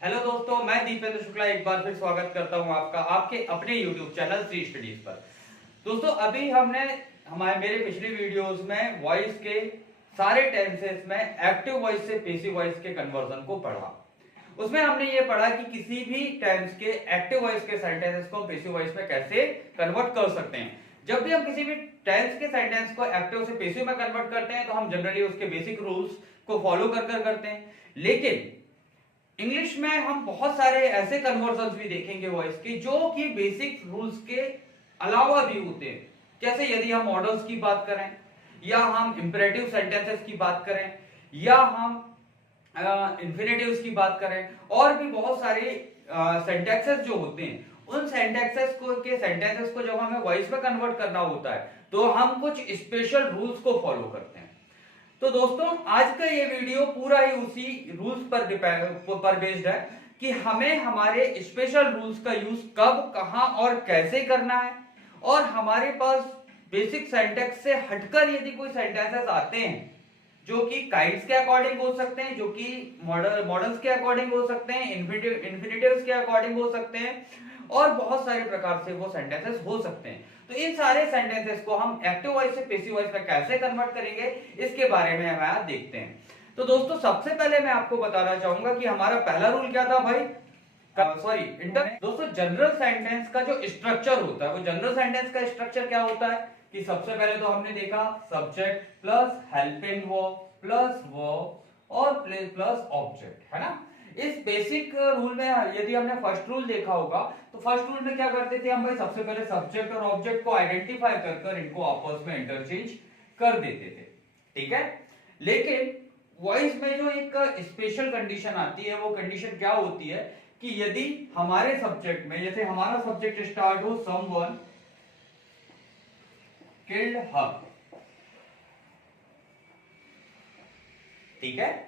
Hello दोस्तों, मैं दीपेंद्र शुक्ला एक बार फिर स्वागत करता हूं आपका आपके अपने YouTube चैनल सी स्टडीज पर। दोस्तों, अभी हमने हमारे मेरे पिछले वीडियोस में वॉइस के सारे टेंसेस में एक्टिव वॉइस से पैसिव वॉइस के कन्वर्जन को पढ़ा। उसमें हमने ये पढ़ा कि किसी भी टेंस के एक्टिव वॉइस के सेंटेंसेस को पैसिव वॉइस में कैसे कन्वर्ट कर सकते हैं। जब भी हम किसी भी टेंस के सेंटेंस को एक्टिव से पैसिव में कन्वर्ट करते हैं तो हम जनरली उसके बेसिक रूल्स को फॉलो कर करते हैं। लेकिन इंग्लिश में हम बहुत सारे ऐसे कन्वर्जन भी देखेंगे वॉइस के जो कि बेसिक रूल्स के अलावा भी होते हैं। जैसे यदि हम मॉडल्स की बात करें, या हम इंपेरेटिव सेंटेंसेस की बात करें, या हम इंफिनिटिव्स की बात करें, और भी बहुत सारे सेंटेंसेस जो होते हैं, उन सेंटेंसेस को जब हमें वॉइस में कन्वर्ट करना होता है तो हम कुछ स्पेशल रूल्स को फॉलो करते हैं। तो दोस्तों, आज का ये वीडियो पूरा ही उसी रूल्स पर बेस्ड है कि हमें हमारे स्पेशल रूल्स का यूज कब, कहां और कैसे करना है। और हमारे पास बेसिक सेंटेंस से हटकर यदि कोई सेंटेंसेस आते हैं जो कि काइंड्स के अकॉर्डिंग हो सकते हैं, जो कि मॉडल्स के अकॉर्डिंग हो सकते हैं, इन्फिनिटिव्स के अकॉर्डिंग हो सकते हैं, और बहुत सारे प्रकार से वो सेंटेंसेस हो सकते हैं। तो इन सारे सेंटेंसेस को हम एक्टिव वॉइस से पैसिव वॉइस में कैसे कन्वर्ट करेंगे, इसके बारे में हम आज देखते हैं। तो दोस्तों, सबसे पहले मैं आपको बताना चाहूंगा कि हमारा पहला रूल क्या था भाई। दोस्तों, जनरल सेंटेंस का जो स्ट्रक्चर होता है, वो जनरल सेंटेंस का स्ट्रक्चर क्या होता है कि सबसे पहले तो हमने देखा subject plus helping verb plus verb और प्लस ऑब्जेक्ट, है ना। इस बेसिक रूल में यदि हमने फर्स्ट रूल देखा होगा तो फर्स्ट रूल में क्या करते थे हम भाई, सबसे पहले सब्जेक्ट और ऑब्जेक्ट को आइडेंटिफाई कर इनको आपस में इंटरचेंज कर देते थे, ठीक है। लेकिन वॉइस में जो एक स्पेशल कंडीशन आती है, वो कंडीशन क्या होती है कि यदि हमारे सब्जेक्ट में, जैसे हमारा सब्जेक्ट स्टार्ट हो समवन किल्ड हर, ठीक है।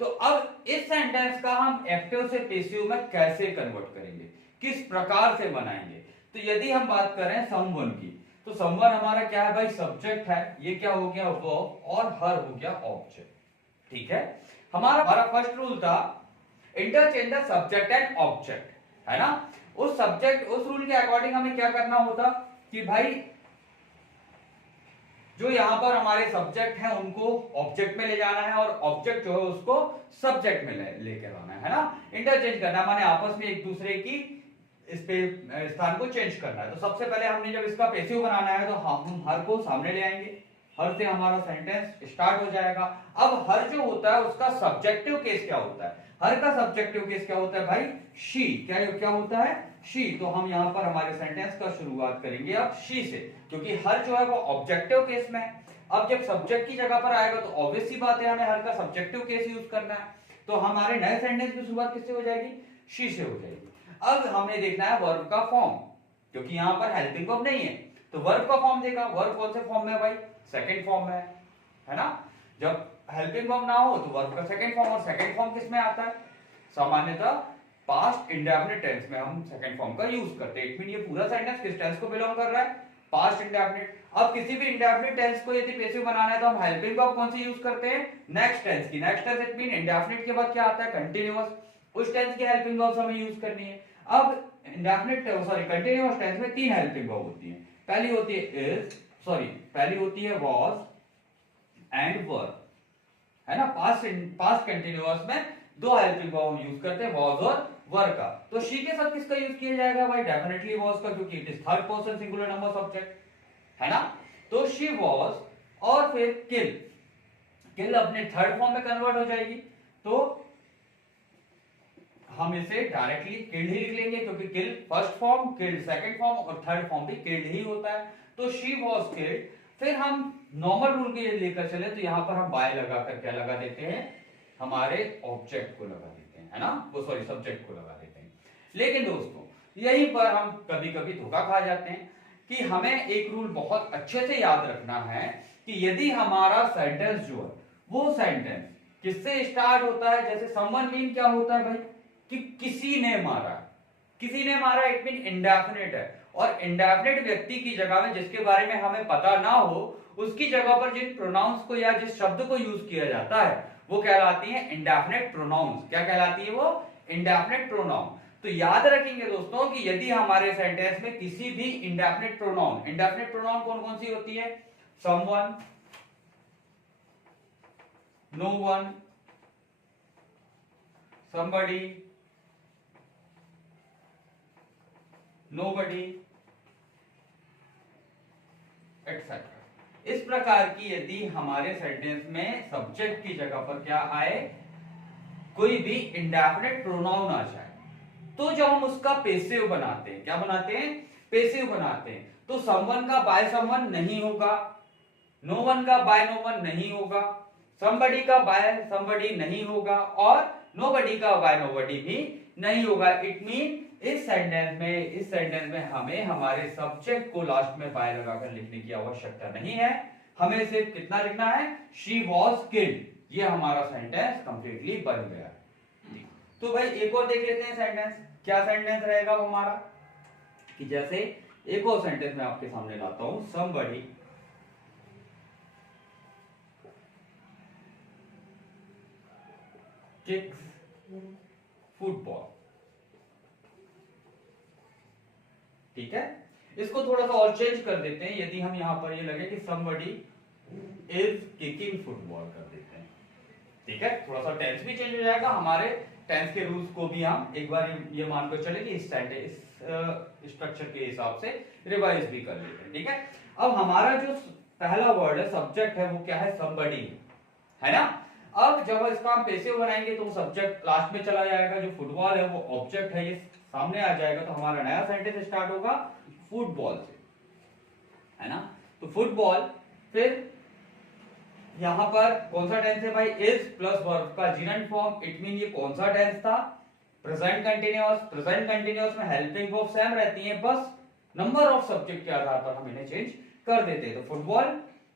तो अब इस सेंटेंस का हम एक्टिव से पैसिव में कैसे कन्वर्ट करेंगे, किस प्रकार से बनाएंगे। तो यदि हम बात करें समवन की, तो समवन हमारा क्या है भाई, सब्जेक्ट है, ये क्या हो गया वर्ब, और हर हो गया ऑब्जेक्ट, ठीक है। हमारा फर्स्ट रूल था interchange the subject and object, है ना। उस रूल के अकॉर्डिंग हमें क्या करना होता कि भाई जो यहां पर हमारे सब्जेक्ट हैं उनको ऑब्जेक्ट में ले जाना है, और ऑब्जेक्ट जो है उसको सब्जेक्ट में लेकर आना है ना। इंटरचेंज करना माने आपस में एक दूसरे की इस पे स्थान को चेंज करना है। तो सबसे पहले हमने जब इसका पैसिव बनाना है तो हम हर को सामने ले आएंगे, हर से हमारा सेंटेंस स्टार्ट हो जाएगा। अब हर जो होता है उसका सब्जेक्टिव केस क्या होता है, हर का सब्जेक्टिव केस क्या होता है भाई, शी। क्या होता है, शी। तो हम यहां पर हमारे सेंटेंस का शुरुआत करेंगे अब शी से, क्योंकि हर जो है वो ऑब्जेक्टिव केस में है। अब जब सब्जेक्ट की जगह पर आएगा तो ऑब्वियस सी बात है हमें हर का सब्जेक्टिव केस यूज करना है। तो हमारे नए सेंटेंस की शुरुआत किससे हो जाएगी, शी से हो जाएगी। अब हमें देखना है वर्ब का फॉर्म, क्योंकि यहां पर हेल्पिंग वर्ब नहीं है। तो वर्ब का फॉर्म देखा, वर्ब कौन से फॉर्म में है भाई, सेकंड फॉर्म में है ना। जब हेल्पिंग वर्ब ना हो तो वर्ब का सेकंड फॉर्म, और सेकंड फॉर्म किस में आता है, सामान्यतः पास्ट इंडेफिनिट टेंस में हम सेकंड फॉर्म का यूज करते हैं। इट मीन ये पूरा सेंटेंस किस टेंस को बिलोंग कर रहा है, पास्ट इंडेफिनिट। अब किसी भी इंडेफिनिट टेंस को यदि पैसिव बनाना है तो हम हेल्पिंग वर्ब कौन सी यूज करते हैं, नेक्स्ट टेंस की। Next tense it mean indefinite के बाद क्या आता है, कंटीन्यूअस। उस टेंस की हेल्पिंग वर्ब्स हमें यूज करनी है। अब कंटीन्यूअस टेंस में तीन हेल्पिंग वर्ब होती है। पहली होती है पहली होती है was एंड वर, है ना। पास्ट कंटीन्यूअस में दो हेल्पिंग वर्ब हम यूज करते हैं, was और वर का। तो शी के साथ किसका यूज किया जाएगा भाई, डेफिनेटली was का, क्योंकि it is third person singular number subject, है ना। तो शी was, और फिर किल अपने थर्ड फॉर्म में कन्वर्ट हो जाएगी। तो हम इसे डायरेक्टली किल्ड ही लिख लेंगे, क्योंकि kill first form, killed second form, और थर्ड फॉर्म भी किल्ड ही होता है। तो शी वाज किल्ड। फिर हम नॉर्मल रूल के लेकर चले तो यहां पर हम बाय लगाकर क्या लगा देते हैं, हमारे ऑब्जेक्ट को लगा देते हैं, है ना, वो सब्जेक्ट को लगा देते हैं। लेकिन दोस्तों, यहीं पर हम कभी कभी धोखा खा जाते हैं कि हमें एक रूल बहुत अच्छे से याद रखना है कि यदि हमारा सेंटेंस जो है वो सेंटेंस किससे स्टार्ट होता है, जैसे समवन मीन क्या होता है भाई कि किसी ने मारा, इट मीन इंडेफिनिट है। और इंडेफिनिट व्यक्ति की जगह में जिसके बारे में हमें पता ना हो, उसकी जगह पर जिन प्रोनाउंस को या जिस शब्द को यूज किया जाता है वो कहलाती है इंडेफिनिट प्रोनाउंस। क्या कहलाती है वो, इंडेफिनिट प्रोनाउन। तो याद रखेंगे दोस्तों कि यदि हमारे सेंटेंस में किसी भी इंडेफिनिट प्रोनाउन कौन कौन सी होती है? Someone, no one, somebody, nobody, etc. इस प्रकार की यदि हमारे सेंटेंस में सब्जेक्ट की जगह पर क्या आए, कोई भी इंडेफिनिट प्रोनाउन आ जाए, तो जब हम उसका पेसिव बनाते हैं, क्या बनाते हैं? पेसिव बनाते हैं। तो समवन का बाय समवन नहीं होगा, नो वन का बाय नो वन नहीं होगा, somebody का बाय somebody नहीं होगा, और nobody का बाय nobody भी नहीं होगा। इट मीन इस सेंटेंस में हमें हमारे सब्जेक्ट को लास्ट में बाय लगाकर लिखने की आवश्यकता नहीं है। हमें सिर्फ कितना लिखना है? She was killed. ये हमारा सेंटेंस कंप्लीटली बन गया। तो भाई एक और देख लेते हैं सेंटेंस। क्या सेंटेंस रहेगा वो हमारा? कि जैसे एक और सेंटेंस मैं आपके सामने लाता हूं, somebody kicks football। ठीक है, इसको थोड़ा सा और चेंज कर देते हैं। यदि हम यहां पर ये लगे कि somebody is kicking football कर देते हैं। ठीक है, थोड़ा सा टेंस भी चेंज हो जाएगा, हमारे टेंस के रूल्स को भी हम एक बार ये मान कर चले कि इस स्ट्रक्चर के हिसाब से रिवाइज भी कर लेते हैं। ठीक है, अब हमारा जो पहला वर्ड है, सब्जेक्ट है, वो क्या है? somebody है ना। अब जब इसका हम पेसिव बनाएंगे तो सब्जेक्ट लास्ट में चला जाएगा, जो फुटबॉल है वो ऑब्जेक्ट है, ये सामने आ जाएगा। तो हमारा नया सेंटेंस स्टार्ट होगा फुटबॉल से, है ना। तो फुटबॉल, फिर यहां पर कौन सा टेंस है भाई? इज प्लस वर्ब का जीरंड फॉर्म। इट मीन ये कौन सा टेंस था? Present continuous. प्रेजेंट कंटिन्यूअस में हेल्पिंग वर्ब सेम रहती है, बस नंबर ऑफ सब्जेक्ट के आधार पर हम इन्हें चेंज कर देते हैं। तो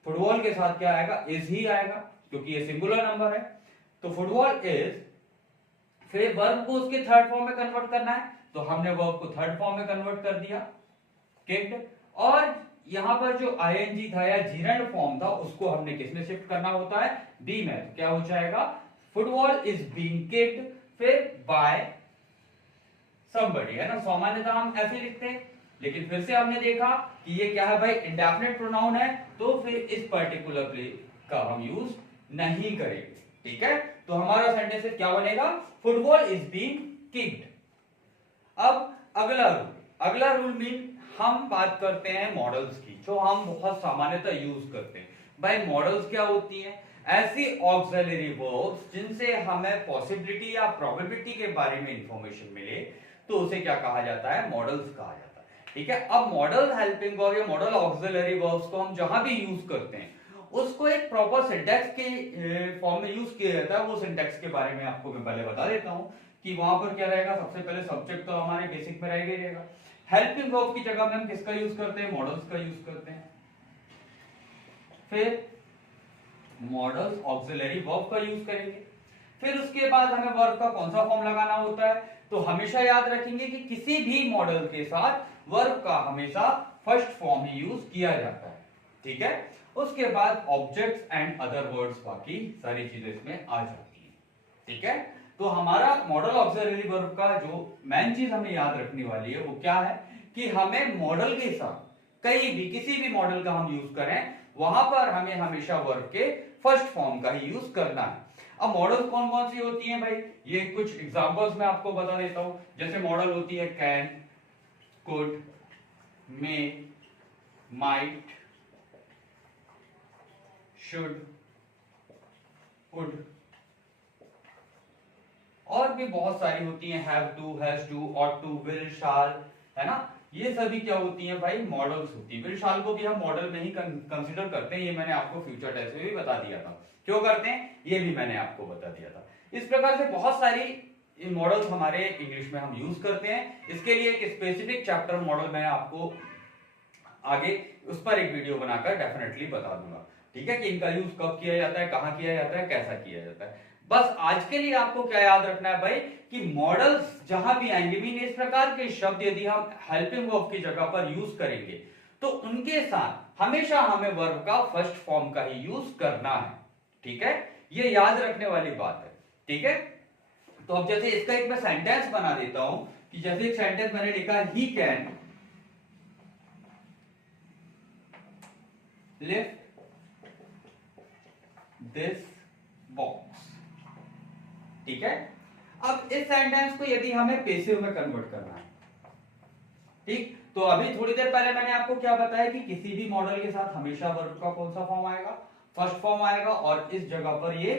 फुटबॉल के साथ क्या आएगा? इज ही आएगा, क्योंकि ये सिंगुलर नंबर है। तो फुटबॉल इज, फिर वर्ब को उसके थर्ड फॉर्म में कन्वर्ट करना है, तो हमने वर्ब को थर्ड फॉर्म में कन्वर्ट कर दिया, किक्ड। और यहां पर जो आईएनजी था या जीरंड फॉर्म था, उसको हमने किस में शिफ्ट करना होता है? बी में। तो क्या हो जाएगा? फुटबॉल इज बीइंग किक्ड, फिर बाय समबडी, है ना। सामान्यतः हम ऐसे लिखते हैं, लेकिन फिर से हमने देखा कि ये क्या है भाई? इंडेफिनिट प्रोनाउन है, तो फिर इस पर्टिकुलर प्लेस का हम यूज नहीं करेंगे। ठीक है, तो हमारा सेंटेंस क्या बनेगा? Football is being kicked. अब अगला रूल मीन हम बात करते हैं मॉडल्स की, जो हम बहुत सामान्यतः यूज करते हैं। भाई मॉडल्स क्या होती हैं? ऐसी ऑक्सिलरी वर्ब्स जिनसे हमें पॉसिबिलिटी या प्रोबेबिलिटी के बारे में इंफॉर्मेशन मिले, तो उसे क्या कहा जाता है? मॉडल्स कहा जाता है। ठीक है, अब मॉडल हेल्पिंग वर्ब या मॉडल ऑक्सिलरी वर्ब्स को हम जहां भी यूज करते हैं, उसको एक प्रॉपर सिंटैक्स के फॉर्म में यूज किया जाता है। वो सिंटैक्स के बारे में आपको मैं पहले बता देता हूं कि वहां पर क्या रहेगा। सबसे पहले सब्जेक्ट तो हमारे बेसिक में रहेगा। हेल्पिंग वर्ब की जगह में हम किसका यूज करते हैं? मॉडल्स का यूज करते हैं। फिर मॉडल्स ऑक्सिलरी वर्ब का यूज करेंगे। फिर उसके बाद हमें वर्ब का कौन सा फॉर्म लगाना होता है? तो हमेशा याद रखेंगे कि किसी भी मॉडल के साथ वर्ब का हमेशा फर्स्ट फॉर्म ही यूज किया जाता है। ठीक है, उसके बाद ऑब्जेक्ट्स एंड अदर वर्ड्स, बाकी सारी चीजें इसमें आ जाती हैं। ठीक है, तो हमारा मॉडल ऑक्सिलरी वर्ब का जो मेन चीज हमें याद रखने वाली है वो क्या है? कि हमें मॉडल के साथ कहीं भी किसी भी मॉडल का हम यूज करें, वहां पर हमें हमेशा वर्ब के फर्स्ट फॉर्म का ही यूज करना है। अब मॉडल कौन कौन सी होती हैं भाई? ये कुछ एग्जांपल्स मैं आपको बता देता हूं। जैसे मॉडल होती है can, could, may, might, should, would, और भी बहुत सारी होती हैं, have to, has to, ought to, will, shall, है ना। ये सभी क्या होती हैं भाई? मॉडल्स होती हैं। विल शाल को भी हम मॉडल में ही कंसीडर करते हैं। ये मैंने आपको फ्यूचर टेस्ट में भी बता दिया था। क्यों करते हैं ये भी मैंने आपको बता दिया था। इस प्रकार से बहुत सारी मॉडल्स हमारे इंग्लिश में हम यूज करते हैं। इसके लिए एक स्पेसिफिक चैप्टर मॉडल मैं आपको आगे उस पर एक वीडियो बनाकर डेफिनेटली बता दूंगा। ठीक है, कि इनका यूज कब किया जाता है, कहां किया जाता है, कैसा किया जाता है। बस आज के लिए आपको क्या याद रखना है भाई? कि मॉडल्स जहां भी आएंगे, मीन इस प्रकार के शब्द यदि हम हेल्पिंग वर्ब की जगह पर यूज करेंगे, तो उनके साथ हमेशा हमें वर्ब का फर्स्ट फॉर्म का ही यूज करना है। ठीक है, ये याद रखने वाली बात है। ठीक है, तो अब जैसे इसका एक मैं सेंटेंस बना देता हूं कि जैसे एक सेंटेंस मैंने लिखा, he can lift this box. ठीक है, अब इस सेंटेंस को यदि हमें पेसिव में कन्वर्ट करना है, ठीक, तो अभी थोड़ी देर पहले मैंने आपको क्या बताया कि किसी भी मॉडल के साथ हमेशा वर्ब का कौन सा फॉर्म आएगा, फर्स्ट फॉर्म आएगा, और इस जगह पर ये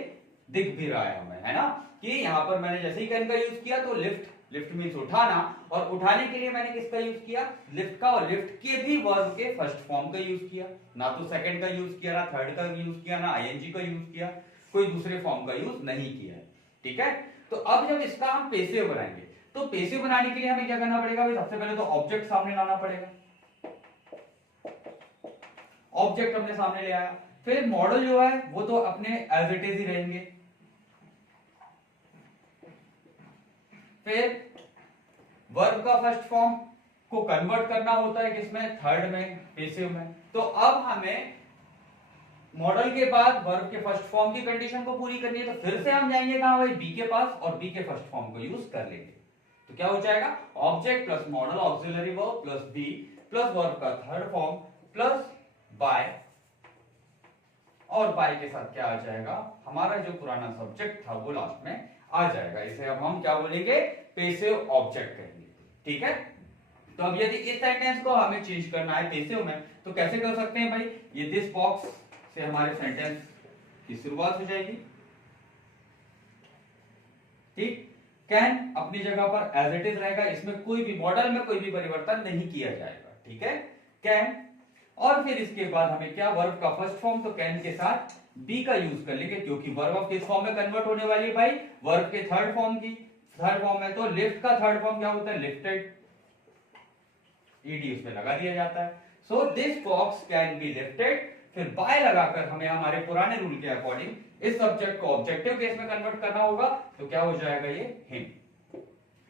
दिख भी रहा है हमें, है ना, कि यहां पर मैंने जैसे ही कैन का यूज किया तो लिफ्ट, लिफ्ट मींस उठाना, और उठाने के लिए मैंने किसका यूज किया, लिफ्ट का, और लिफ्ट के भी वर्ब के फर्स्ट फॉर्म का यूज किया, ना तो सेकंड का यूज किया, ना थर्ड का यूज किया, ना आईएनजी का यूज किया, कोई दूसरे फॉर्म का यूज नहीं किया है। ठीक है, तो अब जब इसका हम पेसिव बनाएंगे, तो पेसिव बनाने के लिए हमें क्या करना पड़ेगा भाई, सबसे पहले तो ऑब्जेक्ट सामने लाना पड़ेगा। ऑब्जेक्ट हमने सामने ले आया, फिर मॉडल जो है वो तो अपने एज इट इज ही रहेंगे, फिर वर्ब का फर्स्ट फॉर्म को कन्वर्ट करना होता है किसमें, थर्ड में, पेसिव में। तो अब हमें मॉडल के बाद वर्ब के फर्स्ट फॉर्म की कंडीशन को पूरी करनी है, तो फिर से हम जाएंगे कहां भाई, बी के पास, और बी के फर्स्ट फॉर्म को यूज कर लेंगे। तो क्या हो जाएगा, object plus modal auxiliary verb plus be plus verb का थर्ड फॉर्म प्लस बाय, और बाय के साथ क्या आ जाएगा, हमारा जो पुराना सब्जेक्ट था वो लास्ट में आ जाएगा। इसे अब हम क्या बोलेंगे, पेसिव ऑब्जेक्ट कहेंगे। ठीक है, तो अब यदि इस सेंटेंस को हमें चेंज करना है पेसिव में, तो कैसे कर सकते हैं भाई, ये दिस बॉक्स से हमारे सेंटेंस की शुरुआत हो जाएगी। ठीक, कैन अपनी जगह पर एज इट इज रहेगा, इसमें कोई भी मॉडल में कोई भी परिवर्तन नहीं किया जाएगा। ठीक है, कैन, और फिर इसके बाद हमें क्या, वर्ब का फर्स्ट फॉर्म, तो कैन के साथ बी का यूज कर लेंगे, क्योंकि वर्ब ऑफ किस फॉर्म में कन्वर्ट होने वाली है भाई, वर्ब के थर्ड फॉर्म की, थर्ड फॉर्म में, तो लिफ्ट का थर्ड फॉर्म क्या होता है, लिफ्टेड, ईडी उसमें लगा दिया जाता है। So this box can be lifted, फिर बाय लगाकर हमें हमारे पुराने रूल के अकॉर्डिंग इस सब्जेक्ट को ऑब्जेक्टिव केस में कन्वर्ट करना होगा, तो क्या हो जाएगा, ये हिम।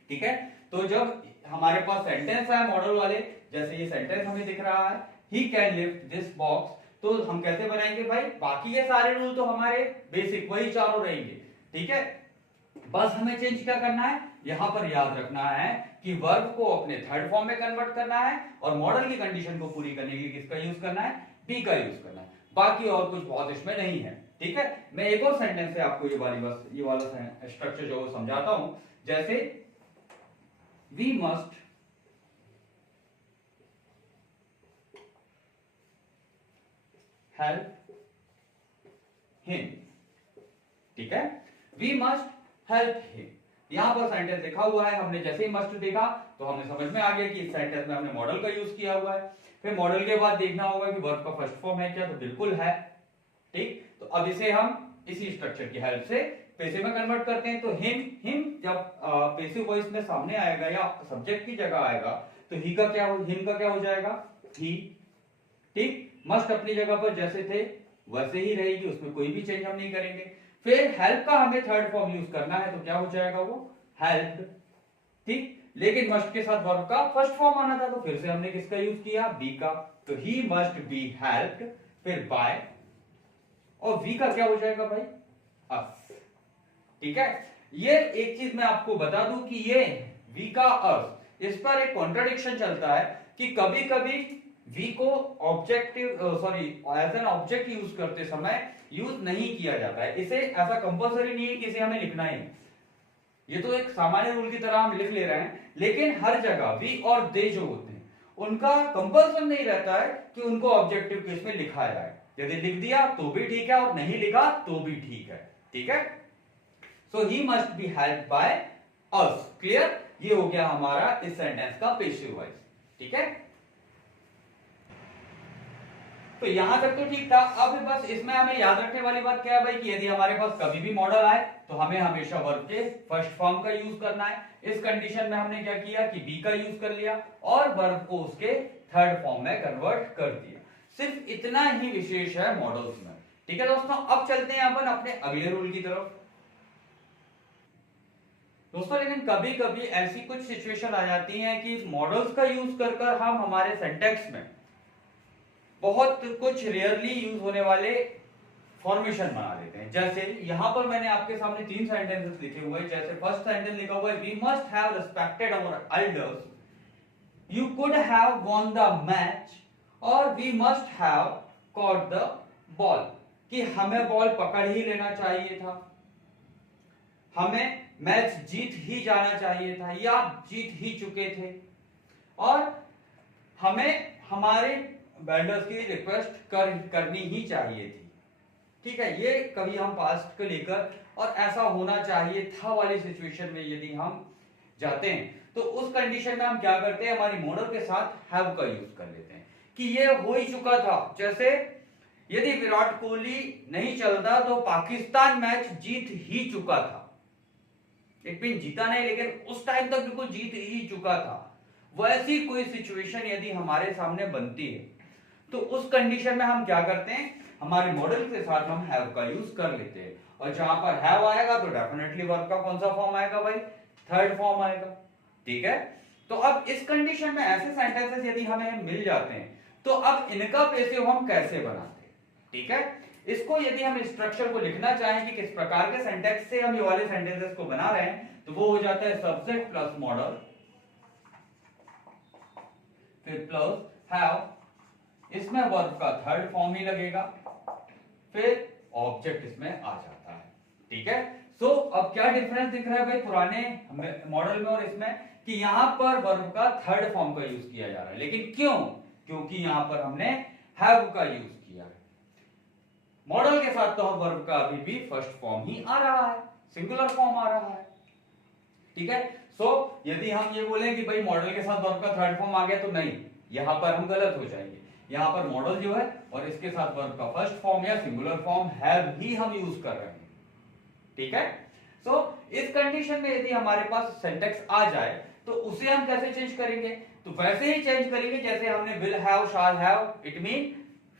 ठीक है, तो जब हमारे पास सेंटेंस है मॉडल वाले, जैसे ये सेंटेंस हमें दिख रहा है, he can lift this box, तो हम कैसे बनाएंगे भाई, बाकी ये सारे रूल तो हमारे बेसिक वही चारों रहेंगे। ठीक है, बस हमें चेंज क्या करना है, यहां पर याद रखना है कि वर्ब को अपने थर्ड फॉर्म में कन्वर्ट करना है, और मॉडल की कंडीशन को पूरी करने के लिए किसका यूज करना है, बी का यूज करना है, बाकी और कुछ बहुत इसमें नहीं है। ठीक है, मैं एक और सेंटेंस से आपको ये वाला स्ट्रक्चर जो समझाता हूं, जैसे वी मस्ट हेल्प हिम। ठीक है, वी मस्ट हेल्प हिम, यहां पर सेंटेंस लिखा हुआ है, हमने जैसे ही मस्ट देखा तो हमें समझ में आ गया कि इस सेंटेंस में हमने मॉडल का यूज किया हुआ है। फिर मॉडल के बाद देखना होगा कि वर्ब का फर्स्ट फॉर्म है क्या, तो बिल्कुल है। ठीक, तो अब इसे हम इसी स्ट्रक्चर की हेल्प से पेसिव में कन्वर्ट करते हैं। तो हिम, हिम जब पेसिव वॉइस में सामने आएगा या सब्जेक्ट की जगह आएगा, तो ही का क्या, हिम का क्या हो जाएगा, ही। ठीक, मस्ट अपनी जगह पर जैसे थे वैसे ही रहेगी, उसमें कोई भी चेंज हम नहीं करेंगे। फिर हेल्प का हमें थर्ड फॉर्म यूज करना है, तो क्या हो जाएगा वो, हेल्प। ठीक, लेकिन मस्ट के साथ वर्ब का फर्स्ट फॉर्म आना था, तो फिर से हमने किसका यूज किया, बी का, तो ही मस्ट बी हेल्प्ड, फिर बाय, और वी का क्या हो जाएगा भाई, अस। ठीक है, ये एक चीज मैं आपको बता दूं कि ये वी का अस, इस पर एक कॉन्ट्रडिक्शन चलता है कि कभी कभी वी को objective as an object use करते समय यूज नहीं किया जाता है। इसे ऐसा कंपलसरी नहीं है कि इसे हमें लिखना ही, ये तो एक सामान्य रूल की तरह हम लिख ले रहे हैं, लेकिन हर जगह वी और दे जो होते हैं उनका कंपल्सन नहीं रहता है कि उनको ऑब्जेक्टिव केस में लिखा जाए। यदि लिख दिया तो भी ठीक है, और नहीं लिखा तो भी ठीक है। ठीक है, so he must be helped by us. Clear, ये हो गया हमारा इस सेंटेंस का पेसिव वॉइस। ठीक है, तो यहां तक तो ठीक था। अब बस इसमें हमें याद रखने वाली बात क्या है भाई, कि यदि हमारे पास कभी भी मॉडल आए तो हमें हमेशा वर्ब के फर्स्ट फॉर्म का यूज करना है। इस कंडीशन में हमने क्या किया कि बी का यूज कर लिया और वर्ब को उसके थर्ड फॉर्म में कन्वर्ट कर दिया। सिर्फ इतना ही विशेष है मॉडल्स में। ठीक है दोस्तों, अब चलते हैं अपन अपने अगले रूल की तरफ। दोस्तों, लेकिन कभी कभी ऐसी कुछ सिचुएशन आ जाती है कि मॉडल्स का यूज कर हम हमारे सेंटेक्स में बहुत कुछ रेयरली यूज होने वाले फॉर्मेशन बना लेते हैं। जैसे यहां पर मैंने आपके सामने 3 सेंटेंसेस लिखे हुए हैं। जैसे फर्स्ट सेंटेंस लिखा हुआ है, we must have respected our elders, you could have won the match, और we must have caught the ball, कि हमें बॉल पकड़ ही लेना चाहिए था, हमें मैच जीत ही जाना चाहिए था या जीत ही चुके थे, और हमें हमारे बैटर्स की रिक्वेस्ट करनी ही चाहिए थी। ठीक है, ये कभी हम पास्ट को लेकर और ऐसा होना चाहिए था वाली सिचुएशन में यदि हम जाते हैं तो उस कंडीशन में हम क्या करते हैं, हमारी मॉडल के साथ हैव का यूज कर लेते हैं कि ये हो ही चुका था। जैसे यदि विराट कोहली नहीं चलता तो पाकिस्तान मैच जीत ही चुका था। इट मीन जीता नहीं, लेकिन उस टाइम तक बिल्कुल जीत ही चुका था। वैसी कोई सिचुएशन यदि हमारे सामने बनती है तो उस कंडीशन में हम क्या करते हैं, हमारे मॉडल के साथ हम हैव का यूज कर लेते हैं। और जहां पर हैव आएगा तो डेफिनेटली वर्ब का कौन सा फॉर्म आएगा भाई, थर्ड फॉर्म आएगा। ठीक है, तो अब इस कंडीशन में ऐसे सेंटेंसेस यदि हमें मिल जाते हैं तो अब इनका पैसिव हम कैसे बनाते हैं। ठीक है, इसको यदि हम स्ट्रक्चर को लिखना चाहें कि किस प्रकार के सेंटेंस से हम ये वाले सेंटेंसेस को बना रहे हैं तो वो हो जाता है सब्जेक्ट प्लस मॉडल, फिर प्लस हैव, इसमें वर्ब का थर्ड फॉर्म ही लगेगा, फिर ऑब्जेक्ट इसमें आ जाता है। ठीक है, सो अब क्या डिफरेंस दिख रहा है भाई पुराने मॉडल में और इसमें, कि यहां पर वर्ब का थर्ड फॉर्म का यूज किया जा रहा है। लेकिन क्यों, क्योंकि यहां पर हमने हैव का यूज किया है। मॉडल के साथ तो वर्ब का अभी भी फर्स्ट फॉर्म ही आ रहा है, सिंगुलर फॉर्म आ रहा है। ठीक है, सो यदि हम ये बोलें कि भाई मॉडल के साथ वर्ब का थर्ड फॉर्म आ गया तो नहीं, यहां पर हम गलत हो जाएंगे। यहां पर मॉडल जो है और इसके साथ वर्ब का फर्स्ट फॉर्म या सिंगुलर फॉर्म हैव ही हम यूज कर रहे हैं। ठीक है, सो इस कंडीशन में यदि हमारे पास सिंटैक्स आ जाए तो उसे हम कैसे चेंज करेंगे, तो वैसे ही चेंज करेंगे जैसे हमने will have, shall have, it mean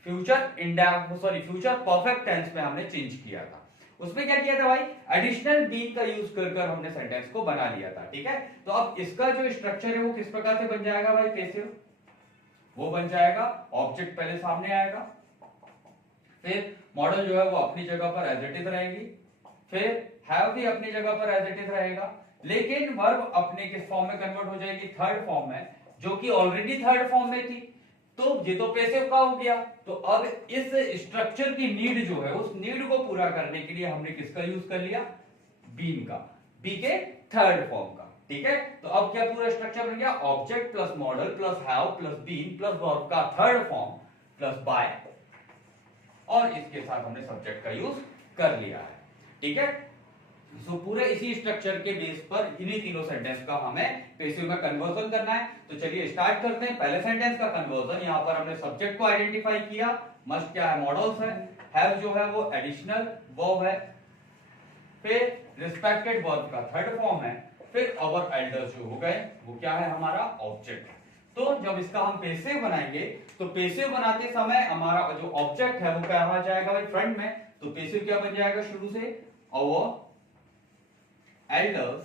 future future perfect tense में हमने चेंज किया था। उसमें क्या किया था भाई, एडिशनल बीन का यूज कर हमने सेंटेंस को बना लिया था। ठीक है, तो अब इसका जो स्ट्रक्चर है वो किस प्रकार से बन जाएगा भाई, पैसिव, वो बन जाएगा ऑब्जेक्ट पहले सामने आएगा, फिर मॉडल जो है वो अपनी जगह पर एज इट इज रहेगी, फिर हैव भी अपनी जगह पर एज इट इज रहेगा, लेकिन वर्ब अपने किस फॉर्म में कन्वर्ट हो जाएगी, थर्ड फॉर्म में, जो कि ऑलरेडी थर्ड फॉर्म में थी। तो ये तो पैसिव का हो गया। तो अब इस स्ट्रक्चर की नीड जो है उस नीड को पूरा करने के लिए हमने किसका यूज कर लिया, बीन का, बी के थर्ड फॉर्म का। ठीक है, तो अब क्या पूरा स्ट्रक्चर बन गया, object plus modal plus have plus been plus verb का थर्ड फॉर्म प्लस बाय, और इसके साथ हमने सब्जेक्ट का यूज कर लिया है। ठीक है, सो पूरे इसी स्ट्रक्चर के बेस पर इन्हीं तीनों सेंटेंस का हमें पैसिव में कन्वर्जन करना है। तो चलिए स्टार्ट करते हैं। पहले सेंटेंस का कन्वर्जन, यहां पर हमने सब्जेक्ट को आइडेंटिफाई किया, मस्ट क्या है, मॉडल्स है, हैव जो है वो एडिशनल वर्ब है, फिर रिस्पेक्टेड वर्ब का थर्ड फॉर्म है, फिर अवर एल्डर्स जो हो गए वो क्या है, हमारा ऑब्जेक्ट। तो जब इसका हम पैसिव बनाएंगे तो पैसिव बनाते समय हमारा जो ऑब्जेक्ट है वो क्या आ जाएगा भाई फ्रंट में, तो पैसिव क्या बन जाएगा शुरू से, अवर एल्डर्स,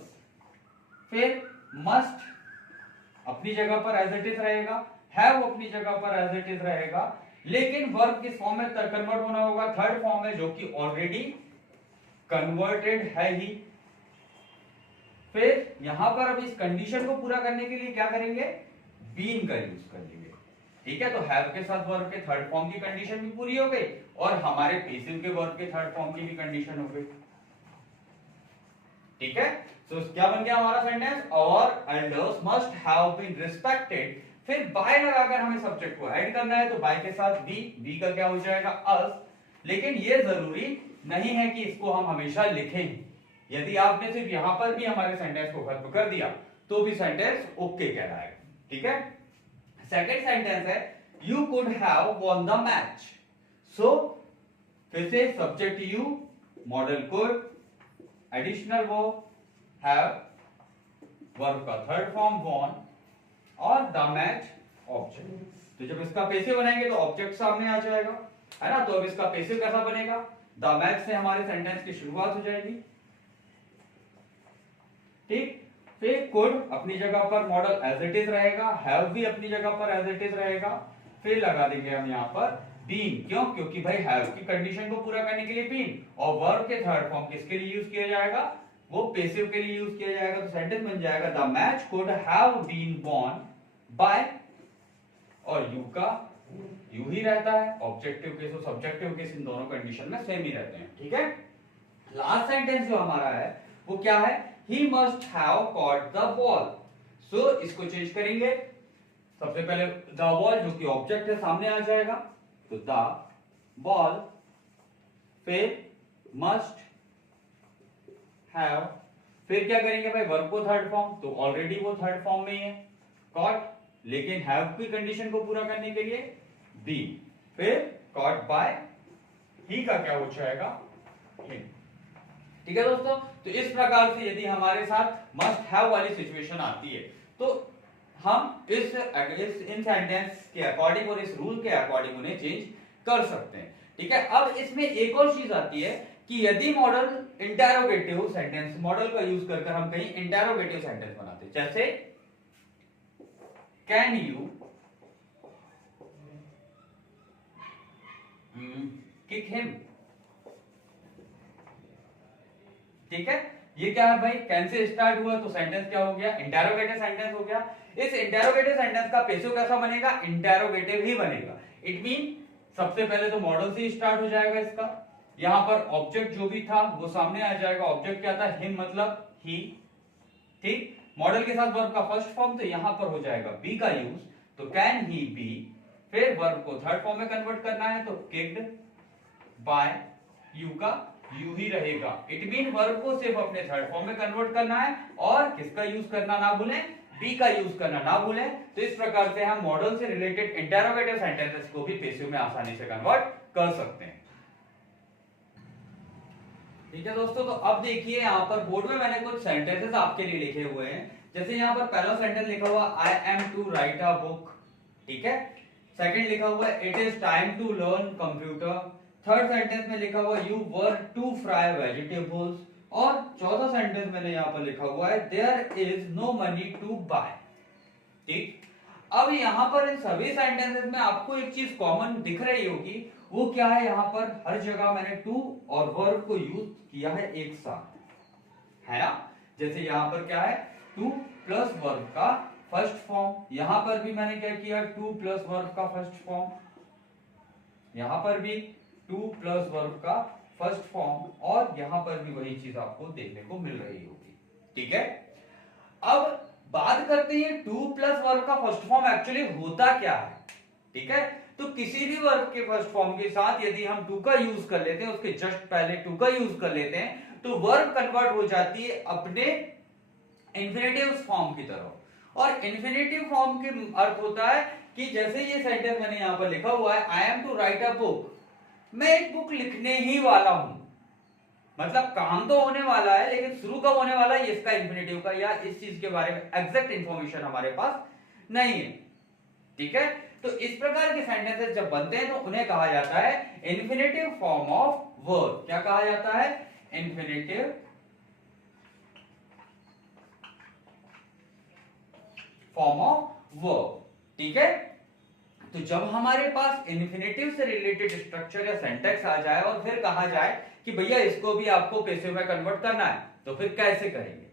फिर मस्ट अपनी जगह पर एज इट इज रहेगा, हैव अपनी जगह पर एज इट इज रहेगा, लेकिन वर्ब किस फॉर्म में कन्वर्ट होना होगा, थर्ड फॉर्म में, जो कि ऑलरेडी कन्वर्टेड है ही। फिर यहां पर अब इस कंडीशन को पूरा करने के लिए क्या करेंगे, बीन का यूज कर लेंगे। ठीक है, तो हैव के साथ वर्ब के थर्ड फॉर्म की कंडीशन भी पूरी हो गई और हमारे पैसिव के वर्ब के थर्ड फॉर्म की भी कंडीशन हो गई। ठीक है, तो क्या बन गया हमारा sentence, our elders must have been respected, फिर बाय लगाकर हमें सब्जेक्ट को ऐड करना है, तो बाय के साथ बी का क्या हो जाएगा, अस। लेकिन ये जरूरी नहीं है कि इसको हम हमेशा लिखें। यदि आपने सिर्फ यहां पर भी हमारे सेंटेंस को खत्म कर दिया तो भी सेंटेंस ओके कहलाएगा। ठीक है, सेकंड सेंटेंस है, you could have won the match. So फिर से subject you, modal could, additional verb have, verb का थर्ड फॉर्म वॉन, और द मैच ऑब्जेक्ट। तो जब इसका पैसिव बनाएंगे तो ऑब्जेक्ट सामने आ जाएगा, है ना। तो अब इसका पैसिव कैसा बनेगा, द मैच से हमारे सेंटेंस की शुरुआत हो जाएगी। ठीक, फिर कुड अपनी जगह पर मॉडल एज इट इज रहेगा, हैव भी अपनी जगह पर एज इट इज रहेगा, फिर लगा देंगे हम यहां पर बीन। क्यों? क्योंकि भाई हैव की कंडीशन को पूरा करने के लिए बीन, और वर्ब के थर्ड फॉर्म किसके लिए यूज किया जाएगा? वो पेसिव के लिए यूज किया जाएगा। तो सेंटेंस बन जाएगा the match could have been borne by, और यू का यू ही रहता है, ऑब्जेक्टिव केस और सब्जेक्टिव केस इन दोनों कंडीशन में सेम ही रहते हैं। ठीक है, लास्ट सेंटेंस जो हमारा है वो क्या है? He must have caught the ball. So इसको चेंज करेंगे, सबसे पहले द बॉल जो कि ऑब्जेक्ट है सामने आ जाएगा, तो द बॉल, फिर मस्ट हैव, फिर क्या करेंगे भाई? वर्ब को थर्ड फॉर्म, तो ऑलरेडी वो थर्ड फॉर्म में ही है कॉट, लेकिन हैव की कंडीशन को पूरा करने के लिए बी, फिर कॉट बाय, ही का क्या हो जाएगा? हिम। ठीक है दोस्तों, तो इस प्रकार से यदि हमारे साथ मस्ट हैव वाली सिचुएशन आती है तो हम इस इन सेंटेंस के अकॉर्डिंग और इस रूल के अकॉर्डिंग उन्हें चेंज कर सकते हैं। ठीक है, अब इसमें एक और चीज आती है कि यदि मॉडल इंटेरोगेटिव सेंटेंस, मॉडल का यूज कर हम कहीं इंटेरोगेटिव सेंटेंस बनाते हैं, जैसे कैन यू किक हिम। ठीक है, ये क्या है भाई? कैन से स्टार्ट हुआ तो सेंटेंस क्या हो गया? इंटेरोगेटिव सेंटेंस हो गया। इस इंटेरोगेटिव सेंटेंस का पेसिव कैसा बनेगा? इंटेरोगेटिव ही बनेगा। इट मीन सबसे पहले तो मॉडल से स्टार्ट हो जाएगा इसका, यहां पर ऑब्जेक्ट जो भी था वो सामने आ जाएगा। ऑब्जेक्ट क्या था? हिम मतलब ही। ठीक, मॉडल के साथ वर्ब का फर्स्ट फॉर्म, तो यहां पर हो जाएगा बी का यूज, तो कैन ही बी, फिर वर्ब को थर्ड फॉर्म में कन्वर्ट करना है तो किक्ड बाय, यू का यू ही रहेगा। इट मीन वर्ब को सिर्फ अपने थर्ड फॉर्म में कन्वर्ट करना है, और किसका यूज करना ना भूलें? बी का यूज करना ना भूलें। तो इस प्रकार से हम मॉडल से रिलेटेड इंटेरोगेटिव सेंटेंसेस को भी पेसिव में आसानी से कन्वर्ट कर सकते हैं। ठीक है दोस्तों, तो अब देखिए यहाँ पर बोर्ड में मैंने कुछ सेंटेंसेस आपके लिए लिखे हुए हैं। जैसे यहाँ पर पहला सेंटेंस लिखा हुआ I am to write a book. ठीक है, सेकंड लिखा हुआ है it is time to learn computer. Third sentence में लिखा हुआ you were to fry vegetables, और चौथा सेंटेंस मैंने यहाँ पर लिखा हुआ है there is no money to buy. ठीक, अब यहाँ पर इन सभी सेंटेंसेस में आपको एक चीज कॉमन दिख रही होगी, वो क्या है? यहाँ पर हर जगह मैंने टू और वर्ब को यूज किया है एक साथ, है ना? जैसे यहाँ पर क्या है? टू प्लस वर्ब का फर्स्ट फॉर्म, यहां पर भी मैंने क्या किया? टू प्लस वर्ब का फर्स्ट फॉर्म, यहां पर भी टू प्लस वर्ब का फर्स्ट फॉर्म, और यहां पर भी वही चीज आपको देखने को मिल रही होगी। ठीक है, अब बात करते हैं टू प्लस वर्ब का फर्स्ट फॉर्म एक्चुअली होता क्या है। ठीक है, तो किसी भी वर्ब के फर्स्ट फॉर्म के साथ यदि हम टू का यूज कर लेते हैं, उसके जस्ट पहले टू का यूज कर लेते हैं, तो वर्ब कन्वर्ट हो जाती है अपने इंफिनिटिव फॉर्म की तरफ। और इंफिनिटिव फॉर्म के अर्थ होता है कि जैसे ये सेंटेंस मैंने यहां पर लिखा हुआ है I am to write a book, मैं एक बुक लिखने ही वाला हूं, मतलब काम तो होने वाला है, लेकिन शुरू कब होने वाला है इसका इंफिनिटिव का, या इस चीज के बारे में एग्जैक्ट इंफॉर्मेशन हमारे पास नहीं है। ठीक है, तो इस प्रकार के सेंटेंसेस जब बनते हैं तो उन्हें कहा जाता है इंफिनिटिव फॉर्म ऑफ वर्ब। क्या कहा जाता है? Infinitive form of verb. ठीक है, तो जब हमारे पास इन्फिनेटिव से रिलेटेड स्ट्रक्चर या सेंटेक्स आ जाए और फिर कहा जाए कि भैया इसको भी आपको पैसिव में कन्वर्ट करना है, तो फिर कैसे करेंगे?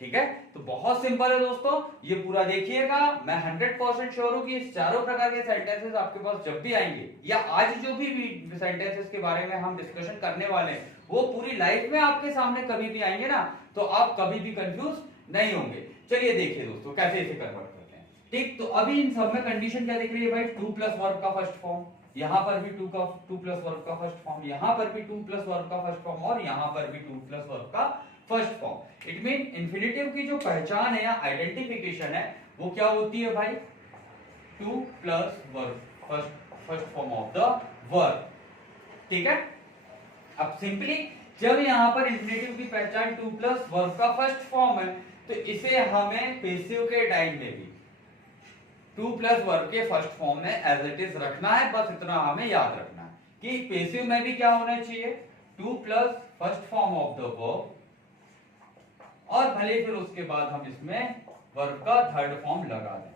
ठीक है, तो बहुत सिंपल है दोस्तों, ये पूरा देखिएगा। मैं 100% श्योर हूं कि इस चारों प्रकार के सेंटेंसेस आपके पास जब भी आएंगे, या आज जो भी सेंटेंसेस के बारे में हम डिस्कशन करने वाले हैं, वो पूरी लाइफ में आपके सामने कभी भी आएंगे ना, तो आप कभी भी कंफ्यूज नहीं होंगे। चलिए देखिए दोस्तों कैसे इसे कन्वर्ट करते हैं। ठीक, तो अभी इन सब में कंडीशन क्या दिख रही है भाई? टू प्लस वर्ब का फर्स्ट फॉर्म, यहां पर भी टू प्लस वर्ब का फर्स्ट फॉर्म, यहां पर भी टू प्लस वर्ब का फर्स्ट फॉर्म, और यहां पर भी टू प्लस वर्ब का first form. It mean infinitive की जो पहचान है या आइडेंटिफिकेशन है वो क्या होती है भाई? To plus verb, first form of the verb. ठीक है, अब सिंपली जब यहां पर इंफिनिटिव की पहचान टू प्लस वर्ब का फर्स्ट फॉर्म है, तो इसे हमें पैसिव के टाइम में भी टू प्लस वर्ब के फर्स्ट फॉर्म में एज इट इज रखना है। बस इतना हमें याद रखना है कि पैसिव में भी क्या होना चाहिए? Two plus first form of the verb, और भले फिर उसके बाद हम इसमें वर्ब का थर्ड फॉर्म लगा दें।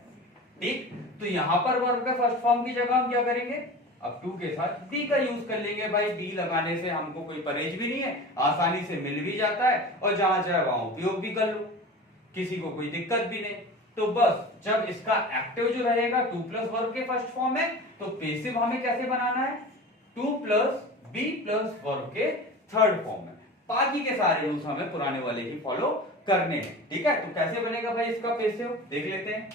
ठीक, तो यहां पर वर्ब के फर्स्ट फॉर्म की जगह हम क्या करेंगे? अब टू के साथ बी का यूज कर लेंगे भाई, बी लगाने से हमको कोई परहेज भी नहीं है, आसानी से मिल भी जाता है और जहां चाहे वहां उपयोग भी कर लो, किसी को कोई दिक्कत भी नहीं। तो बस जब इसका एक्टिव जो रहेगा टू प्लस वर्ब के फर्स्ट फॉर्म में, तो पैसिव हमें कैसे बनाना है, to plus be plus verb के थर्ड फॉर्म में। बाकी के सारे रूल्स हमें पुराने वाले ही फॉलो करने हैं, ठीक है। तो कैसे बनेगा भाई इसका पैसिव, देख लेते हैं।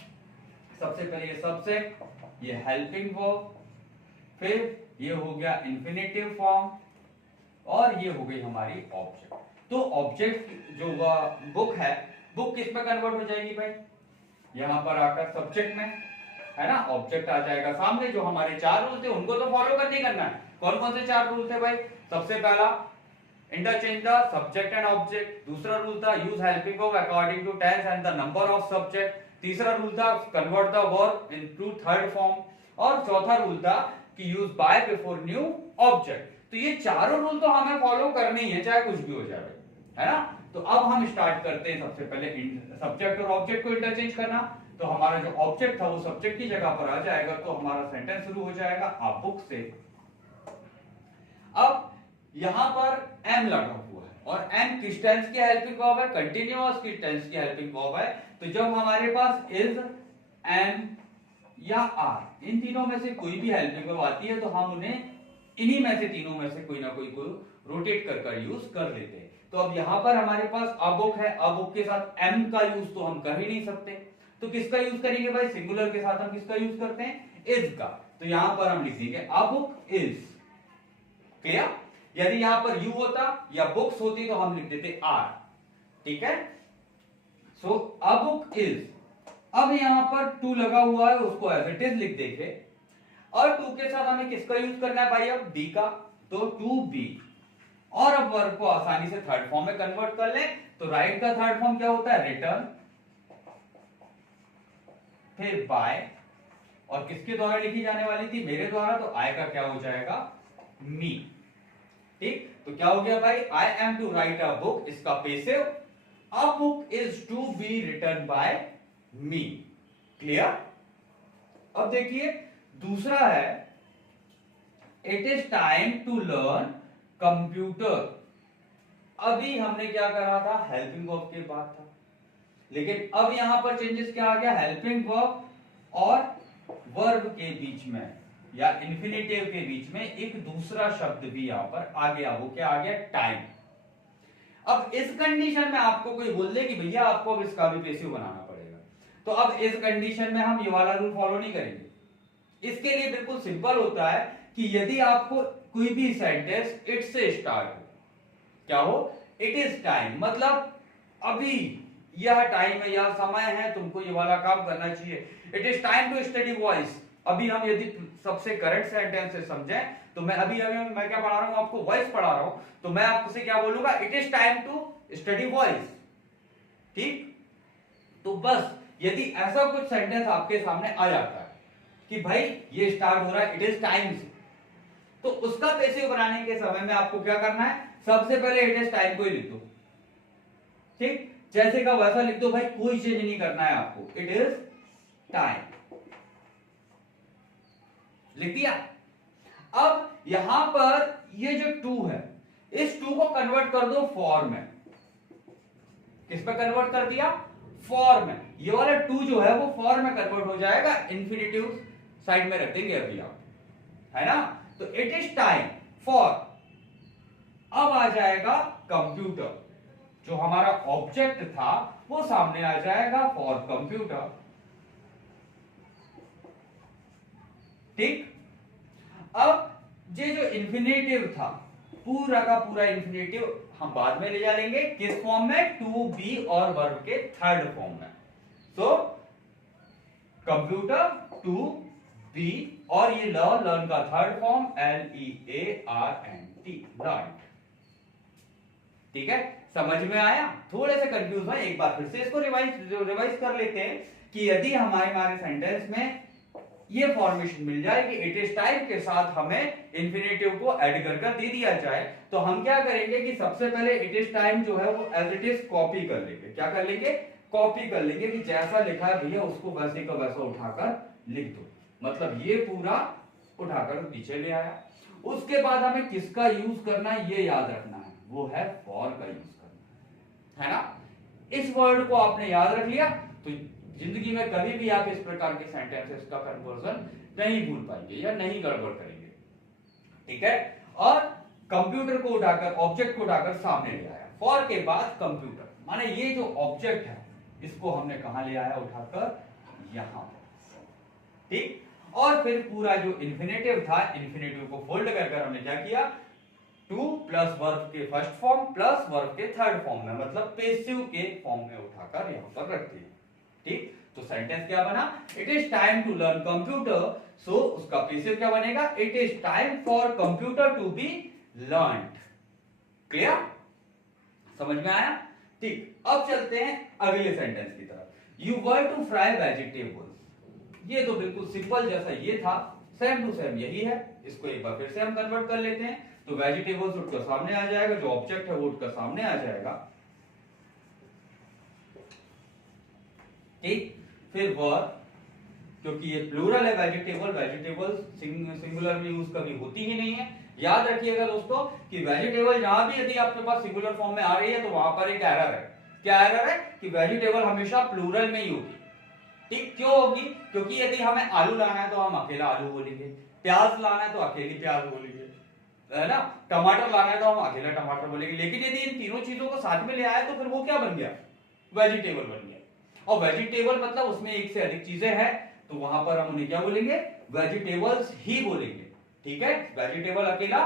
सबसे पहले ये सब्जेक्ट, ये हेल्पिंग वर्ब, फिर ये हो गया इंफिनिटिव फॉर्म, और ये हो गई हमारी ऑब्जेक्ट। तो ऑब्जेक्ट जो बुक है, बुक किस में कन्वर्ट हो जाएगी भाई, यहां पर आकर सब्जेक्ट में, है ना। ऑब्जेक्ट आ जाएगा सामने। जो हमारे चार रूल थे उनको तो फॉलो करना है। कौन कौन से चार रूल थे भाई, सबसे पहला interchange the subject and object, दूसरा रूल था use helping verb according to tense and the number of subject, तीसरा रूल था convert the verb into third form, और चौथा रूल था कि use by before new object. तो ये चारों रूल तो हमें फॉलो करने ही है, चाहे कुछ भी हो जाए, है ना। तो अब हम स्टार्ट करते हैं सबसे पहले सब्जेक्ट और ऑब्जेक्ट को इंटरचेंज करना। तो हमारा जो ऑब्जेक्ट था वो सब्जेक्ट की जगह पर आ जाएगा, तो हमारा सेंटेंस शुरू हो जाएगा आ बुक से। अब यहां पर एम लगा हुआ है, और एम किस टेंस की हेल्पिंग वर्ब है, कंटीन्यूअस की टेंस की हेल्पिंग वर्ब है। तो जब हमारे पास इज, एम या आर, इन तीनों में से कोई भी हेल्पिंग वर्ब आती है, तो हम उन्हें इन्हीं में से तीनों में से कोई ना कोई को रोटेट कर यूज कर लेते हैं। तो अब यहां पर हमारे पास अ बुक है, अ बुक के साथ एम का यूज तो हम कर ही नहीं सकते, तो किसका यूज करेंगे भाई, सिंगुलर के साथ हम किसका यूज करते हैं, इज का। तो यहां पर हम लिख देंगे अ बुक इज, क्लियर। यदि यहां पर यू होता या बुक्स होती तो हम लिख देते आर, ठीक है। सो अ बुक इज, अब यहां पर टू लगा हुआ है, उसको एज इट इज लिख देंगे, और टू के साथ हमें किसका यूज करना है भाई, अब बी का, तो टू बी। और अब वर्ब को आसानी से थर्ड फॉर्म में कन्वर्ट कर ले, तो राइट का थर्ड फॉर्म क्या होता है, रिटर्न, फिर बाय, और किसके द्वारा लिखी जाने वाली थी, मेरे द्वारा, तो आई का क्या हो जाएगा, मी, ठीक। तो क्या हो गया भाई, I am to write a book, इसका passive, a book is to be written by me, clear. अब देखिए दूसरा है, it is time to learn computer. अभी हमने क्या करा था, हेल्पिंग वर्ब के बाद था, लेकिन अब यहां पर चेंजेस क्या आ गया, हेल्पिंग वर्ब और वर्ब के बीच में या इंफिनिटिव के बीच में एक दूसरा शब्द भी यहां पर आ गया, वो क्या आ गया, टाइम। अब इस कंडीशन में आपको कोई बोल दे कि भैया आपको अब इसका भी पैसिव बनाना पड़ेगा, तो अब इस कंडीशन में हम ये वाला रूल फॉलो नहीं करेंगे। इसके लिए बिल्कुल सिंपल होता है कि यदि आपको कोई भी सेंटेंस इट से स्टार्ट हो, क्या हो, इट इज टाइम, मतलब अभी यह टाइम है, यह समय है, तुमको ये वाला काम करना चाहिए। It is time to study voice, अभी हम यदि सबसे करेक्ट सेंटेंस से समझें, तो मैं अभी मैं क्या पढ़ा रहा हूं आपको, वॉइस पढ़ा रहा हूं, तो मैं आपसे क्या बोलूंगा, it is time to study voice, ठीक। तो बस यदि ऐसा कुछ सेंटेंस आपके सामने आ जाता है कि भाई ये स्टार्ट हो रहा है इट इज टाइम से, तो उसका पैसिव बनाने के समय में आपको क्या करना है, सबसे पहले इट इज टाइम को ही लिख दो, ठीक, जैसे का वैसा लिख दो भाई, कोई चेंज नहीं करना है आपको, इट इज टाइम, लिख दिया। अब यहां पर ये जो टू है, इस टू को कन्वर्ट कर दो फॉर में, किस पे कन्वर्ट कर दिया, फॉर में। ये वाला टू जो है वो फॉर में कन्वर्ट हो जाएगा, इंफिनिटिव साइड में रख देंगे अभी आप, है ना। तो इट इज टाइम फॉर, अब आ जाएगा कंप्यूटर, जो हमारा ऑब्जेक्ट था वो सामने आ जाएगा, फॉर कंप्यूटर, ठीक। अब ये जो इंफिनिटिव था, पूरा का पूरा इंफिनिटिव हम बाद में ले जा लेंगे, किस फॉर्म में, टू बी और वर्ब के थर्ड फॉर्म में। सो कंप्यूटर, टू बी, और ये लर्न का थर्ड फॉर्म LEARNT, लर्न, ठीक है। समझ में आया, थोड़े से कंफ्यूज है, एक बार फिर से इसको रिवाइज कर लेते हैं कि यदि हमारे सेंटेंस में ये फॉर्मेशन मिल जाए कि इट इज टाइम के साथ हमें इंफिनिटिव को ऐड कर दे दिया जाए, तो हम क्या करेंगे कि सबसे पहले इट इज टाइम जो है वो एज इट इज कॉपी कर लेंगे, क्या कर लेंगे, कॉपी कर लेंगे, कि जैसा लिखा है भैया उसको वैसे का वैसा उठाकर लिख दो। मतलब ये पूरा उठाकर नीचे ले आया। उसके बाद हमें किसका यूज करना है ये याद रखना है, वो है फॉर का यूज करना है ना। इस वर्ड को आपने याद रख लिया तो जिंदगी में कभी भी आप इस प्रकार के सेंटेंसेस का कन्वर्जन नहीं भूल पाएंगे या नहीं गड़बड़ करेंगे, ठीक है। और कंप्यूटर को उठाकर, ऑब्जेक्ट को उठाकर सामने ले आया। फॉर के बाद कंप्यूटर, माने ये जो ऑब्जेक्ट है इसको हमने कहां ले आया, उठाकर यहां पर, ठीक। और फिर पूरा जो इन्फिनेटिव था, इन्फिनेटिव को फोल्ड कर हमने क्या किया, टू प्लस वर्ब के फर्स्ट फॉर्म प्लस वर्ब के थर्ड फॉर्म में, मतलब पेसिव के फॉर्म में उठाकर यहां पर रख दिया, ठीक। तो सेंटेंस क्या बना, it is time to learn computer. So उसका पेसिव क्या बनेगा, it is time for computer to be learned. Clear, समझ में आया, ठीक। अब चलते हैं अगले सेंटेंस की तरफ। You were to fry vegetables. ये तो बिल्कुल सिंपल जैसा ये था, सेम टू सेम यही है। इसको एक बार फिर से हम कन्वर्ट कर लेते हैं। तो वेजिटेबल्स उठकर सामने आ जाएगा, जो ऑब्जेक्ट है वो उठकर सामने आ जाएगा, ठीक। फिर वर, क्योंकि ये प्लूरल है वेजिटेबल, वेजिटेबल्स सिंगुलर में यूज कभी होती ही नहीं है। याद रखिएगा दोस्तों कि वेजिटेबल जहां भी यदि आपके पास सिंगुलर फॉर्म में आ रही है तो वहां पर एक एरर है। क्या एरर है कि वेजिटेबल हमेशा प्लूरल में ही होगी, ठीक। क्यों होगी, क्योंकि यदि हमें आलू लाना है तो हम अकेला आलू बोलेंगे, प्याज लाना है तो अकेली प्याज बोलेंगे, है ना। टमाटर लाना है तो हम अकेला टमाटर बोलेंगे। लेकिन यदि इन तीनों चीजों को साथ में ले आया तो फिर वो क्या बन गया, वेजिटेबल बन गया। और वेजिटेबल मतलब उसमें एक से अधिक चीजें हैं, तो वहां पर हम उन्हें क्या बोलेंगे, वेजिटेबल्स ही बोलेंगे, ठीक है। वेजिटेबल अकेला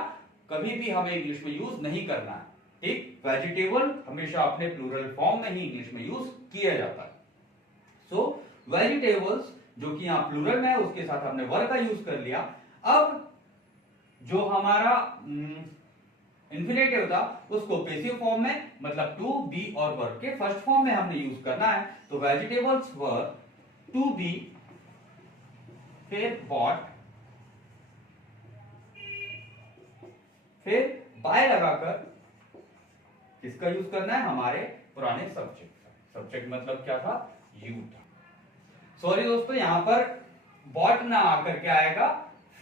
कभी भी हमें इंग्लिश में यूज नहीं करना है, ठीक। वेजिटेबल हमेशा अपने प्लूरल फॉर्म में ही इंग्लिश में यूज किया जाता है। सो वेजिटेबल्स जो कि यहां प्लूरल में है, उसके साथ हमने वर का यूज कर लिया। अब जो हमारा इन्फिनेटिव था उसको पेसिव फॉर्म में, मतलब टू, बी और वर्ब के फर्स्ट फॉर्म में हमने यूज करना है। तो वेजिटेबल्स वर टू बी, फिर बॉट, फिर बाय लगाकर किसका यूज करना है, हमारे पुराने सब्जेक्ट का। सब्जेक्ट मतलब क्या था, यू था। सॉरी दोस्तों, यहां पर बॉट ना आकर क्या आएगा,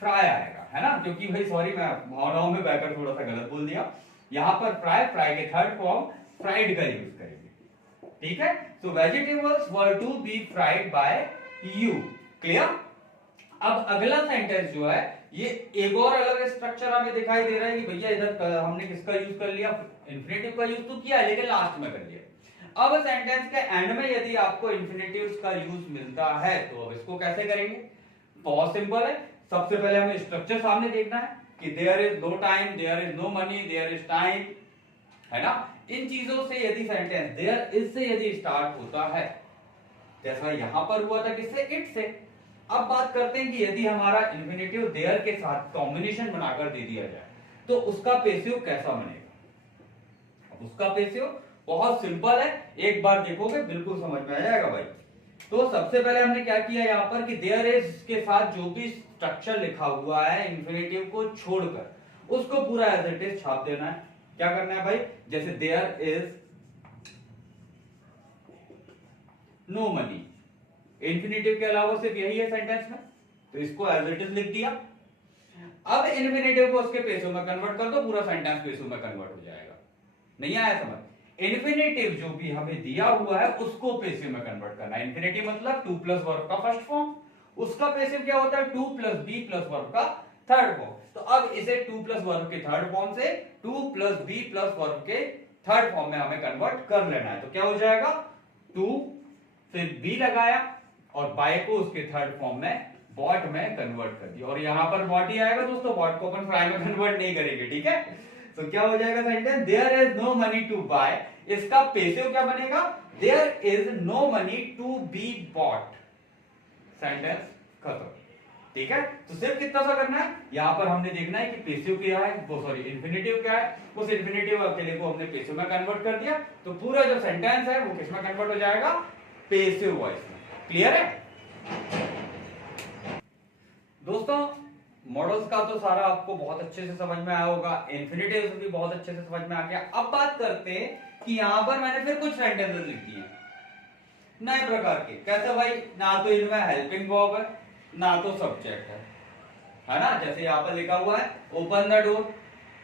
फ्राई आएगा, है ना। क्योंकि भाई सॉरी, मैं भावनाओं में बहकर थोड़ा सा गलत बोल दिया। यहां पर फ्राई, फ्राई के थर्ड फॉर्म फ्राइड का यूज करेंगे, ठीक है। So vegetables were to be fried by you. Clear. अब अगला सेंटेंस जो है ये एक और अलग स्ट्रक्चर हमें दिखाई दे रहा है कि भैया इधर हमने किसका यूज कर लिया, इन्फिनेटिव का यूज तो किया लेकिन लास्ट में कर लिया। अब सेंटेंस के एंड में यदि आपको इन्फिनेटिव्स का यूज मिलता है तो अब इसको कैसे करेंगे, बहुत सिंपल है। सबसे पहले हमें स्ट्रक्चर सामने देखना है कि there is no time, there is no money, there is time, है ना। इन चीजों से यदि सेंटेंस देयर इज से यदि स्टार्ट होता है, जैसा यहां पर हुआ था किससे, इट से। अब बात करते हैं कि यदि हमारा इन्फिनेटिव देयर के साथ कॉम्बिनेशन बनाकर दे दिया जाए तो उसका पेसिव कैसा बनेगा। अब उसका पेसिव बहुत सिंपल है, एक बार देखोगे बिल्कुल समझ में आ जाएगा भाई। तो सबसे पहले हमने क्या किया यहाँ पर कि देयर इज के साथ जो भी स्ट्रक्चर लिखा हुआ है इन्फिनेटिव को छोड़कर उसको पूरा एज इट इज छाप देना है। क्या करना है भाई, जैसे there is no money, infinitive के अलावा सिर्फ यही है सेंटेंस में, तो इसको एज इट इज लिख दिया। अब इन्फिनेटिव को उसके पेसों में कन्वर्ट कर दो, पूरा सेंटेंस पेसों में कन्वर्ट हो जाएगा। नहीं आया समझ, इन्फिनेटिव जो भी हमें दिया हुआ है उसको पेसिव में कन्वर्ट करना है। इन्फिनेटिव मतलब टू प्लस वर्ब का फर्स्ट फॉर्म, उसका पेसिव क्या होता है, to plus be plus verb का थर्ड फॉर्म। तो अब इसे टू प्लस वर्ब के थर्ड फॉर्म से to plus be plus verb के थर्ड फॉर्म में हमें कन्वर्ट कर लेना है। तो क्या हो जाएगा, टू फिर बी लगाया और बाय को उसके थर्ड फॉर्म में बॉट में कन्वर्ट कर दिया। और यहां पर बॉट ही आएगा दोस्तों, बॉट को अपन फ्राई में कन्वर्ट नहीं करेंगे, ठीक है। तो क्या हो जाएगा sentence, there is no money to buy, इसका पेसिव क्या बनेगा, there is no money to be bought. Sentence खत्म, ठीक है। तो सिर्फ कितना सा करना है, यहां पर हमने देखना है कि पेसिव क्या है, वो सॉरी इन्फिनेटिव क्या है, उस इन्फिनेटिव अकेले को हमने पेसिव में कन्वर्ट कर दिया। तो पूरा जो सेंटेंस है वो किसमें कन्वर्ट हो जाएगा, पेसिव वॉइस में। क्लियर है दोस्तों। मॉडल्स का तो सारा आपको बहुत अच्छे से समझ में आया होगा, इन्फिनेटिव्स भी बहुत अच्छे से समझ में आ गया। अब बात करते हैं कि यहां पर मैंने फिर कुछ सेंटेंसेस लिख दिए नए प्रकार के। कैसे भाई, ना तो इनमें हेल्पिंग वर्ब है ना तो सब्जेक्ट है ना। जैसे यहाँ पर लिखा हुआ है ओपन द डोर,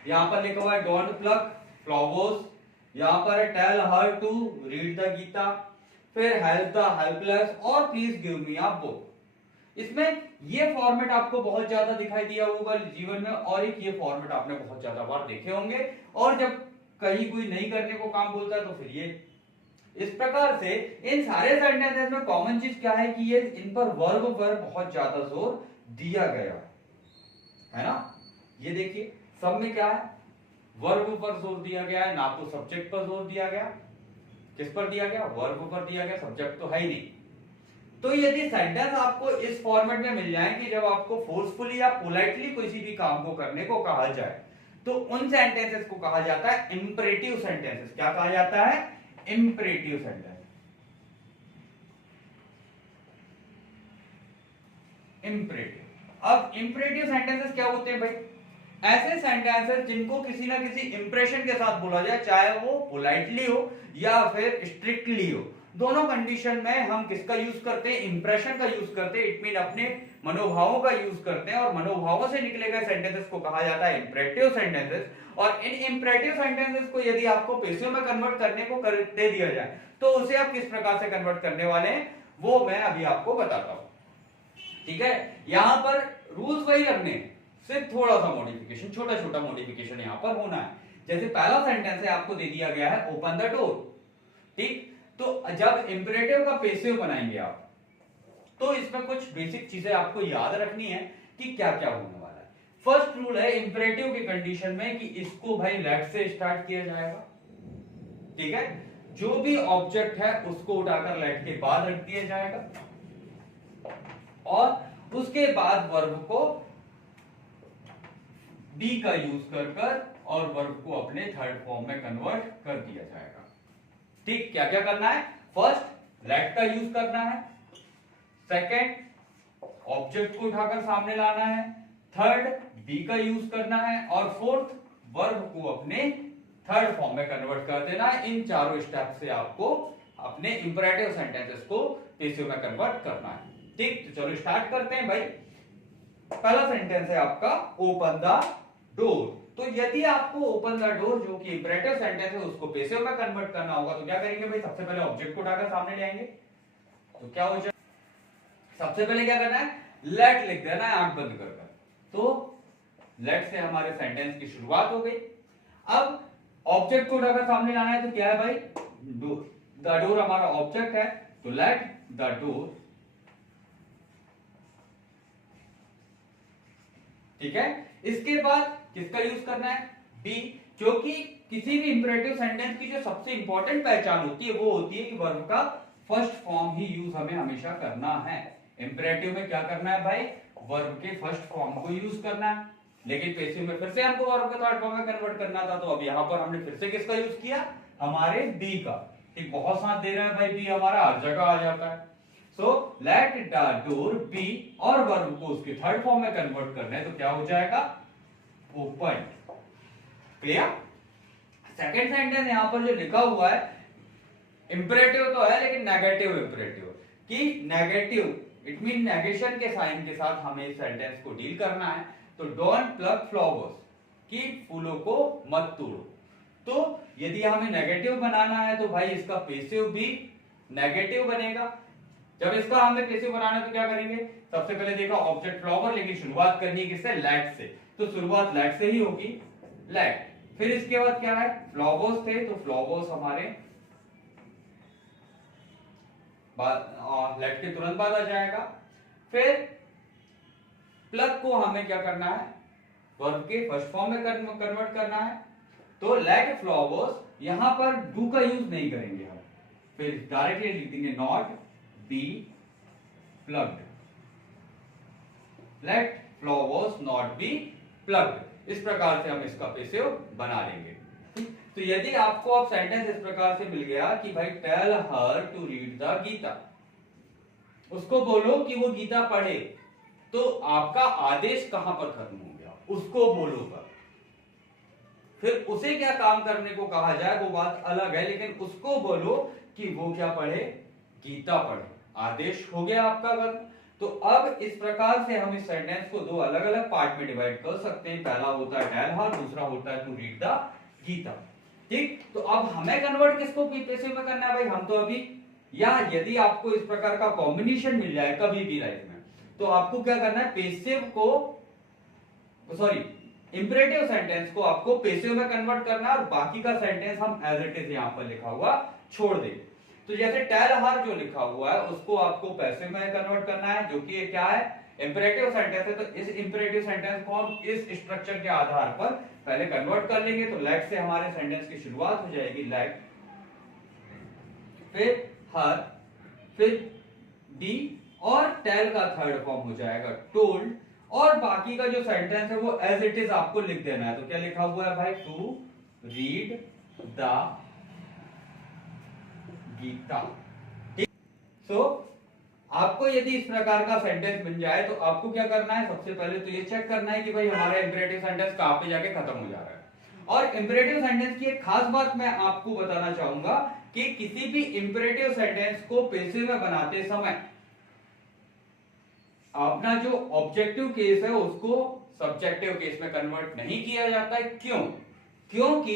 यहाँ पर लिखा हुआ है डोंट प्लग फ्लावर्स, यहाँ पर है tell her to read the Gita, फिर हेल्प द हेल्पलेस और please give me a book. इसमें ये फॉर्मेट आपको बहुत ज्यादा दिखाई दिया होगा जीवन में, और एक ये फॉर्मेट आपने बहुत ज्यादा बार देखे होंगे। और जब कहीं कोई नहीं करने को काम बोलता है तो फिर ये इस प्रकार से। इन सारे सेंटेंसेस में कॉमन चीज क्या है कि ये इन पर वर्ब पर बहुत ज्यादा जोर दिया गया है ना। ये देखिए सब में क्या है, वर्ब पर जोर दिया गया है, ना तो सब्जेक्ट पर जोर दिया गया। किस पर दिया गया, वर्ब पर दिया गया, सब्जेक्ट तो है ही नहीं। तो यदि सेंटेंस आपको इस फॉर्मेट में मिल जाए कि जब आपको फोर्सफुली या पोलाइटली किसी भी काम को करने को कहा जाए, तो उन सेंटेंसेस को कहा जाता है इंपरेटिव सेंटेंसेस। क्या कहा जाता है, इंपरेटिव सेंटेंस। इंपरेटिव। अब इंपरेटिव सेंटेंसेस क्या होते हैं भाई, ऐसे सेंटेंसेस जिनको किसी ना किसी इंप्रेशन के साथ बोला जाए, चाहे वो पोलाइटली हो या फिर स्ट्रिक्टली हो। दोनों कंडीशन में हम किसका यूज करते हैं, इंप्रेशन का यूज करते हैं। इट मीन अपने मनोभावों का यूज करते हैं, और मनोभावों से निकले गए सेंटेंसेस को कहा जाता है इंपरेटिव सेंटेंसेस। और इन इंपरेटिव सेंटेंसेस को यदि आपको पेशियों में कन्वर्ट करने को दे दिया जाए तो उसे आप किस प्रकार से कन्वर्ट करने वाले हैं वो मैं अभी आपको बताता हूं। ठीक है, यहां पर रूल्स वही लगने, सिर्फ थोड़ा सा मॉडिफिकेशन, छोटा छोटा मॉडिफिकेशन यहां पर होना है। जैसे पहला सेंटेंस है आपको दे दिया गया है ओपन द डोर। ठीक, तो जब इंपरेटिव का पेसिव बनाएंगे आप, तो इसमें कुछ बेसिक चीजें आपको याद रखनी है कि क्या क्या होने वाला है। फर्स्ट रूल है इंपरेटिव की कंडीशन में कि इसको भाई लेट से स्टार्ट किया जाएगा। ठीक है, जो भी ऑब्जेक्ट है उसको उठाकर लेट के बाद रख दिया जाएगा, और उसके बाद वर्ब को बी का यूज कर और वर्ब को अपने थर्ड फॉर्म में कन्वर्ट कर दिया जाएगा। ठीक, क्या क्या करना है, फर्स्ट लेट का यूज करना है, सेकंड ऑब्जेक्ट को उठाकर सामने लाना है, थर्ड बी का यूज करना है, और फोर्थ वर्ब को अपने थर्ड फॉर्म में कन्वर्ट कर देना है। इन चारों स्टेप से आपको अपने इंपरेटिव सेंटेंसेस को पेसिव में कन्वर्ट करना है। ठीक, तो चलो स्टार्ट करते हैं भाई। पहला सेंटेंस है आपका ओपन द डोर। तो यदि आपको ओपन द डोर जो कि इंपरेटिव सेंटेंस है उसको पेसिव में कन्वर्ट करना होगा तो क्या करेंगे भाई, सबसे पहले ऑब्जेक्ट को उठाकर सामने ले आएंगे। तो क्या हो जाए, सबसे पहले क्या करना है, लेट लिख देना है आंख बंद कर। तो लेट से हमारे सेंटेंस की शुरुआत हो गई। अब ऑब्जेक्ट को उठाकर सामने लाना है, तो क्या है भाई, द डोर हमारा ऑब्जेक्ट है, तो लेट द डोर। ठीक है, इसके बाद किसका यूज करना है, बी, जो कि किसी भी इंपरेटिव सेंटेंस की जो सबसे इंपॉर्टेंट पहचान होती है वो होती है कि वर्ब का फर्स्ट फॉर्म ही यूज हमें हमेशा करना है। इंपरेटिव में क्या करना है भाई, वर्ब के फर्स्ट फॉर्म को यूज करना है। लेकिन पेसिव में फिर से हमको वर्ब के थर्ड फॉर्म में कन्वर्ट करना था, तो अब यहां पर हमने फिर से किसका यूज किया, हमारे बी का। ठीक, बहुत साथ दे रहा है भाई बी, हमारा हर जगह आ जाता है। So let the door be, और वर्ब को उसके थर्ड फॉर्म में कन्वर्ट करना है, तो क्या हो जाएगा, ओपन। क्लियर। सेकंड सेंटेंस यहां पर जो लिखा हुआ है इंपरेटिव तो है लेकिन नेगेटिव इंपरेटिव, कि नेगेटिव इट मीन नेगेशन के साइन के साथ हमें इस सेंटेंस को डील करना है। तो डोंट प्लग फ्लावर्स, कि फूलों को मत तोड़ो। तो यदि हमें नेगेटिव बनाना है तो भाई इसका पेसिव भी नेगेटिव बनेगा। जब इसका हमें पेसिव बनाना है तो क्या करेंगे, सबसे पहले देखा ऑब्जेक्ट फ्लावर, लेकिन शुरुआत करनी है किससे, लेट से, तो शुरुआत लेट से ही होगी, लेट। फिर इसके बाद क्या है, फ्लावर्स थे, तो फ्लावर्स हमारे लेट के तुरंत बाद आ जाएगा। फिर प्लग को हमें क्या करना है, वर्ब के फर्स्ट फॉर्म में कन्वर्ट करना है, तो लेट फ्लावर्स, यहां पर डू का यूज नहीं करेंगे हम, फिर डायरेक्टली लिख देंगे not be plugged, let flowers not be plugged. इस प्रकार से हम इसका पेसिव बना लेंगे। तो यदि आपको अब सेंटेंस इस प्रकार से मिल गया कि भाई tell her to read the Gita, उसको बोलो कि वो गीता पढ़े, तो आपका आदेश कहां पर खत्म हो गया, उसको बोलो पर। फिर उसे क्या काम करने को कहा जाए वो बात अलग है, लेकिन उसको बोलो कि वो क्या पढ़े, गीता पढ़े। आदेश हो गया आपका खत्म। तो अब इस प्रकार से हम इस सेंटेंस को दो अलग अलग पार्ट में डिवाइड कर सकते हैं। पहला होता है टेल हर, दूसरा होता है टू रीड द गीता। ठीक, तो अब हमें कन्वर्ट किसको पैसिव में करना है भाई, हम तो अभी, या यदि आपको इस प्रकार का कॉम्बिनेशन मिल जाए कभी भी लाइफ में, तो आपको क्या करना है, पैसिव को, सॉरी, इंपरेटिव सेंटेंस को आपको पैसिव में कन्वर्ट करना है और बाकी का सेंटेंस हम एज इट इज यहां पर लिखा हुआ छोड़ देंगे। तो जैसे टेल हर जो लिखा हुआ है उसको आपको पैसिव में कन्वर्ट करना है, जो कि क्या है, इंपरेटिव सेंटेंस है। तो इस इंपरेटिव सेंटेंस को हम इस स्ट्रक्चर के आधार पर पहले कन्वर्ट कर लेंगे। तो लेट से हमारे सेंटेंस की शुरुआत हो जाएगी, लेट, फिर हर, फिर डी, और टेल का थर्ड फॉर्म हो जाएगा टोल्ड, और बाकी का जो सेंटेंस है वो एज इट इज आपको लिख देना है। तो क्या लिखा हुआ है भाई, टू रीड द गीता। ठीक, सो आपको यदि इस प्रकार का सेंटेंस मिल जाए तो आपको क्या करना है, सबसे पहले तो ये चेक करना है कि भाई हमारा इंपरेटिव सेंटेंस कहां पे जाके खत्म हो जा रहा है। और इंपरेटिव सेंटेंस की एक खास बात मैं आपको बताना चाहूंगा कि किसी भी इंपरेटिव सेंटेंस को पैसिव में बनाते समय अपना जो ऑब्जेक्टिव केस है उसको सब्जेक्टिव केस में कन्वर्ट नहीं किया जाता है। क्यों? क्योंकि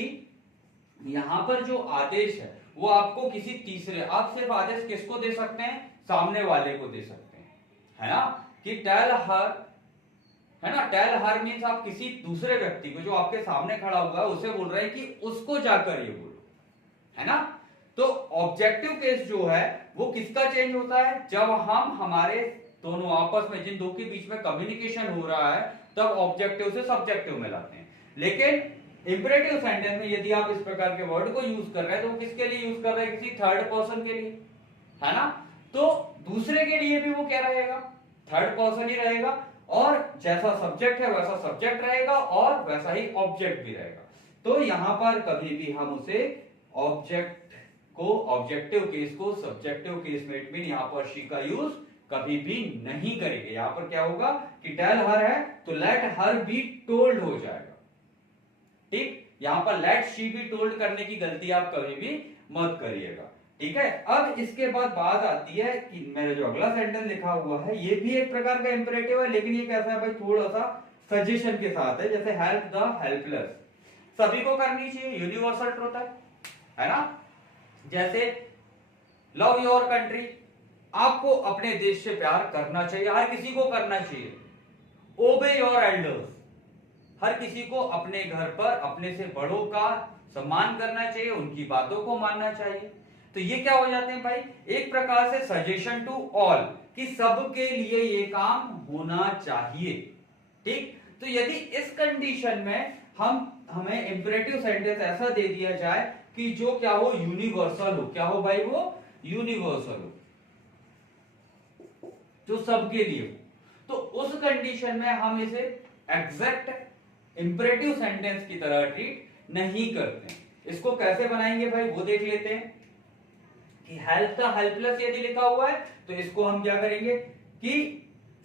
यहां पर जो आदेश है वो आपको किसी तीसरे, आप सिर्फ आदेश किसको दे सकते हैं, सामने वाले को दे सकते हैं, है ना, कि टेल हर, है ना, टेल हर मीन्स आप किसी दूसरे व्यक्ति को जो आपके सामने खड़ा हुआ है उसे बोल रहे हैं कि उसको जाकर ये बोलो, है ना। तो ऑब्जेक्टिव केस जो है वो किसका चेंज होता है, जब हम हमारे दोनों आपस में, जिन दो के बीच में कम्युनिकेशन हो रहा है, तब ऑब्जेक्टिव से सब्जेक्टिव में लाते हैं। लेकिन इंपरेटिव सेंटेंस में यदि आप इस प्रकार के वर्ड को यूज कर रहे हैं तो वो किसके लिए यूज कर रहे हैं, किसी थर्ड पर्सन के लिए, है ना। तो दूसरे के लिए भी वो क्या रहेगा, थर्ड पर्सन ही रहेगा, और जैसा सब्जेक्ट है वैसा सब्जेक्ट रहेगा और वैसा ही ऑब्जेक्ट भी रहेगा। तो यहां पर कभी भी हम उसे ऑब्जेक्ट को, ऑब्जेक्टिव केस को सब्जेक्टिव केस में, इट मीन यहां पर शी का यूज कभी भी नहीं करेंगे। यहां पर क्या होगा कि टेल हर है तो लेट हर बी टोल्ड हो जाएगा। ठीक, यहां पर लेट शी बी टोल्ड करने की गलती आप कभी भी मत करिएगा। ठीक है, अब इसके बाद बात आती है कि मेरा जो अगला सेंटेंस लिखा हुआ है ये भी एक प्रकार का इंपरेटिव है, लेकिन ये कैसा है भाई, थोड़ा सा सजेशन के साथ है। जैसे हेल्प द हेल्पलेस, सभी को करनी चाहिए, यूनिवर्सल ट्रुथ है ना। जैसे लव योर कंट्री, आपको अपने देश से प्यार करना चाहिए, हर किसी को करना चाहिए। ओबे योर एल्डर्स, हर किसी को अपने घर पर अपने से बड़ों का सम्मान करना चाहिए, उनकी बातों को मानना चाहिए। तो ये क्या हो जाते हैं भाई, एक प्रकार से सजेशन टू ऑल, कि सबके लिए ये काम होना चाहिए। ठीक, तो यदि इस कंडीशन में हमें इंपरेटिव सेंटेंस ऐसा दे दिया जाए कि जो क्या हो, यूनिवर्सल हो, क्या हो भाई, वो यूनिवर्सल हो, जो सबके लिए हो, तो उस कंडीशन में हम इसे एग्जैक्ट इंपरेटिव सेंटेंस की तरह ट्रीट नहीं करते। इसको कैसे बनाएंगे भाई, वो देख लेते हैं। कि हेल्प द हेल्पलेस यदि लिखा हुआ है तो इसको हम क्या करेंगे कि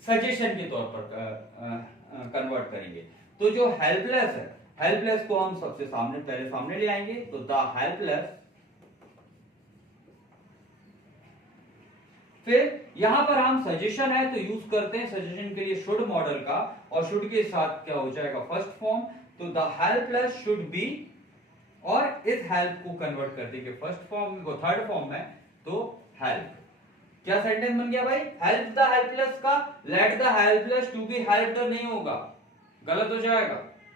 सजेशन के तौर पर कन्वर्ट करेंगे। तो जो हेल्पलेस है, हेल्पलेस को हम सबसे सामने, पहले सामने ले आएंगे। तो द हेल्पलेस, फिर यहां पर हम सजेशन है तो यूज करते हैं सजेशन के लिए शुड मॉडल का, और शुड के साथ क्या हो जाएगा, फर्स्ट फॉर्म। तो द हेल्पलेस शुड बी, और इस हेल्प को कन्वर्ट कर देंगे फर्स्ट फॉर्म को, थर्ड फॉर्म में, तो हेल्प। क्या सेंटेंस बन गया भाई, हेल्प द हेल्पलेस का let the helpless to be helped नहीं होगा, गलत हो जाएगा,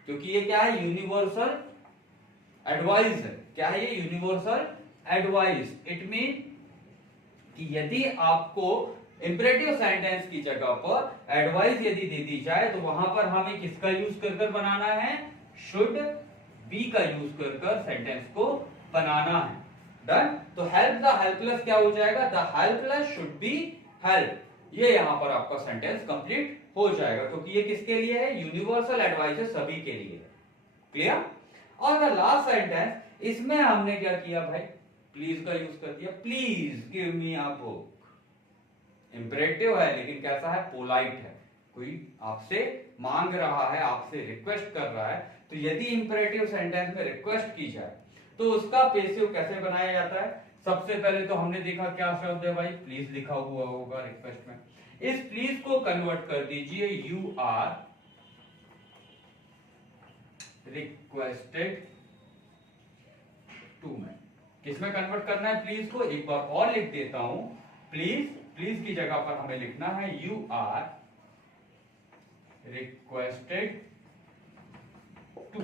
क्योंकि ये क्या है, यूनिवर्सल एडवाइस है। क्या है ये, यूनिवर्सल एडवाइस। इट मीन कि यदि आपको इंपरेटिव सेंटेंस की जगह पर एडवाइस यदि दे दी जाए तो वहां पर हमें किसका यूज कर बनाना है, शुड बी का यूज कर सेंटेंस को बनाना है। डन। तो हेल्प द हेल्पलेस क्या हो जाएगा, the helpless should B help. ये यहां पर आपका सेंटेंस कंप्लीट हो जाएगा, क्योंकि ये किसके लिए है, यूनिवर्सल एडवाइस है, सभी के लिए है। क्लियर। और द लास्ट सेंटेंस, इसमें हमने क्या किया भाई, प्लीज का यूज कर दिया, please give me a book. Imperative है लेकिन कैसा है, पोलाइट है, कोई आपसे मांग रहा है, आपसे रिक्वेस्ट कर रहा है। तो यदि इंपरेटिव सेंटेंस में रिक्वेस्ट की जाए तो उसका पैसिव कैसे बनाया जाता है। सबसे पहले तो हमने देखा क्या शब्द है भाई, प्लीज लिखा हुआ होगा रिक्वेस्ट में। इस प्लीज को कन्वर्ट कर दीजिए यू आर रिक्वेस्टेड टू में। किसमें कन्वर्ट करना है प्लीज को, एक बार और लिख देता हूं। प्लीज, प्लीज की जगह पर हमें लिखना है यू आर रिक्वेस्टेड टू।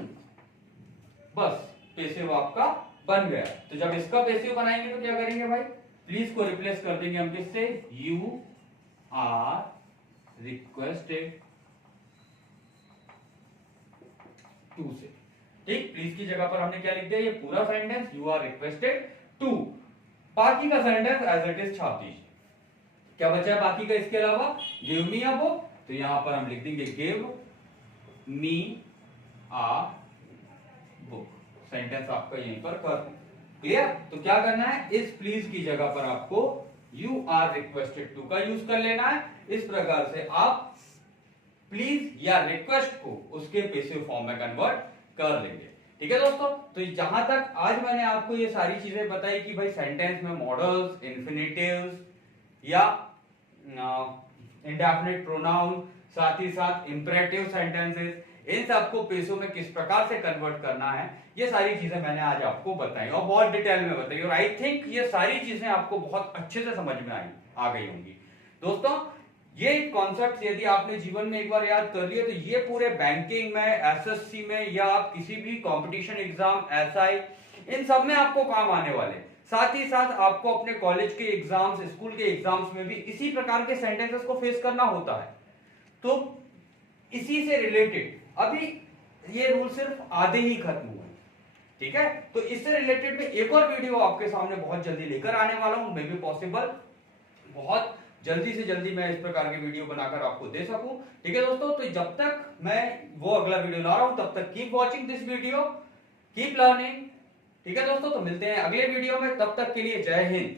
बस पैसिव आपका बन गया। तो जब इसका पैसिव बनाएंगे तो क्या करेंगे भाई, प्लीज को रिप्लेस कर देंगे हम किससे, यू आर रिक्वेस्टेड टू से। ठीक, प्लीज की जगह पर हमने क्या लिख दिया, ये पूरा sentence you are requested to. बाकी का सेंटेंस एज इट इज छाप दीजिए। क्या बचा है बाकी का इसके अलावा, गिव मी अ बुक, तो यहां पर हम लिख देंगे गिव मी आ बुक। सेंटेंस आपका यहीं पर कर क्लियर। तो क्या करना है, इस प्लीज की जगह पर आपको यू आर रिक्वेस्टेड टू का यूज कर लेना है। इस प्रकार से आप प्लीज या रिक्वेस्ट को उसके पैसिव फॉर्म में कन्वर्ट कर लेंगे। ठीक है दोस्तों, तो जहां तक आज मैंने आपको ये सारी चीजें बताई कि भाई सेंटेंस में मॉडल्स, इन्फिनेटिव्स या इंडेफिनिट प्रोनाउन, साथ ही साथ इंपरेटिव सेंटेंसेस, इन सबको पैसों में किस प्रकार से कन्वर्ट करना है, ये सारी चीजें मैंने आज आपको बताई और बहुत डिटेल में बताई। और आई थिंक ये सारी चीजें आपको बहुत अच्छे से समझ में आ गई होंगी। दोस्तों, ये कॉन्सेप्ट यदि आपने जीवन में एक बार याद कर लिए तो ये पूरे बैंकिंग में, एसएससी में या आप किसी भी कंपटीशन एग्जाम, एसआई, इन सब में आपको काम आने वाले। साथ ही साथ आपको अपने कॉलेज के एग्जाम्स, स्कूल के एग्जाम्स में भी इसी प्रकार के सेंटेंसेस को फेस करना होता है। तो इसी से रिलेटेड अभी ये रूल सिर्फ आधे ही खत्म हुए। ठीक है, तो इससे रिलेटेड में एक और वीडियो आपके सामने बहुत जल्दी लेकर आने वाला हूं। मे बी पॉसिबल बहुत जल्दी से जल्दी मैं इस प्रकार के वीडियो बनाकर आपको दे सकूं। ठीक है दोस्तों, तो जब तक मैं वो अगला वीडियो ला रहा हूं तब तक keep watching this video, keep learning. ठीक है दोस्तों, तो मिलते हैं अगले वीडियो में, तब तक के लिए जय हिंद।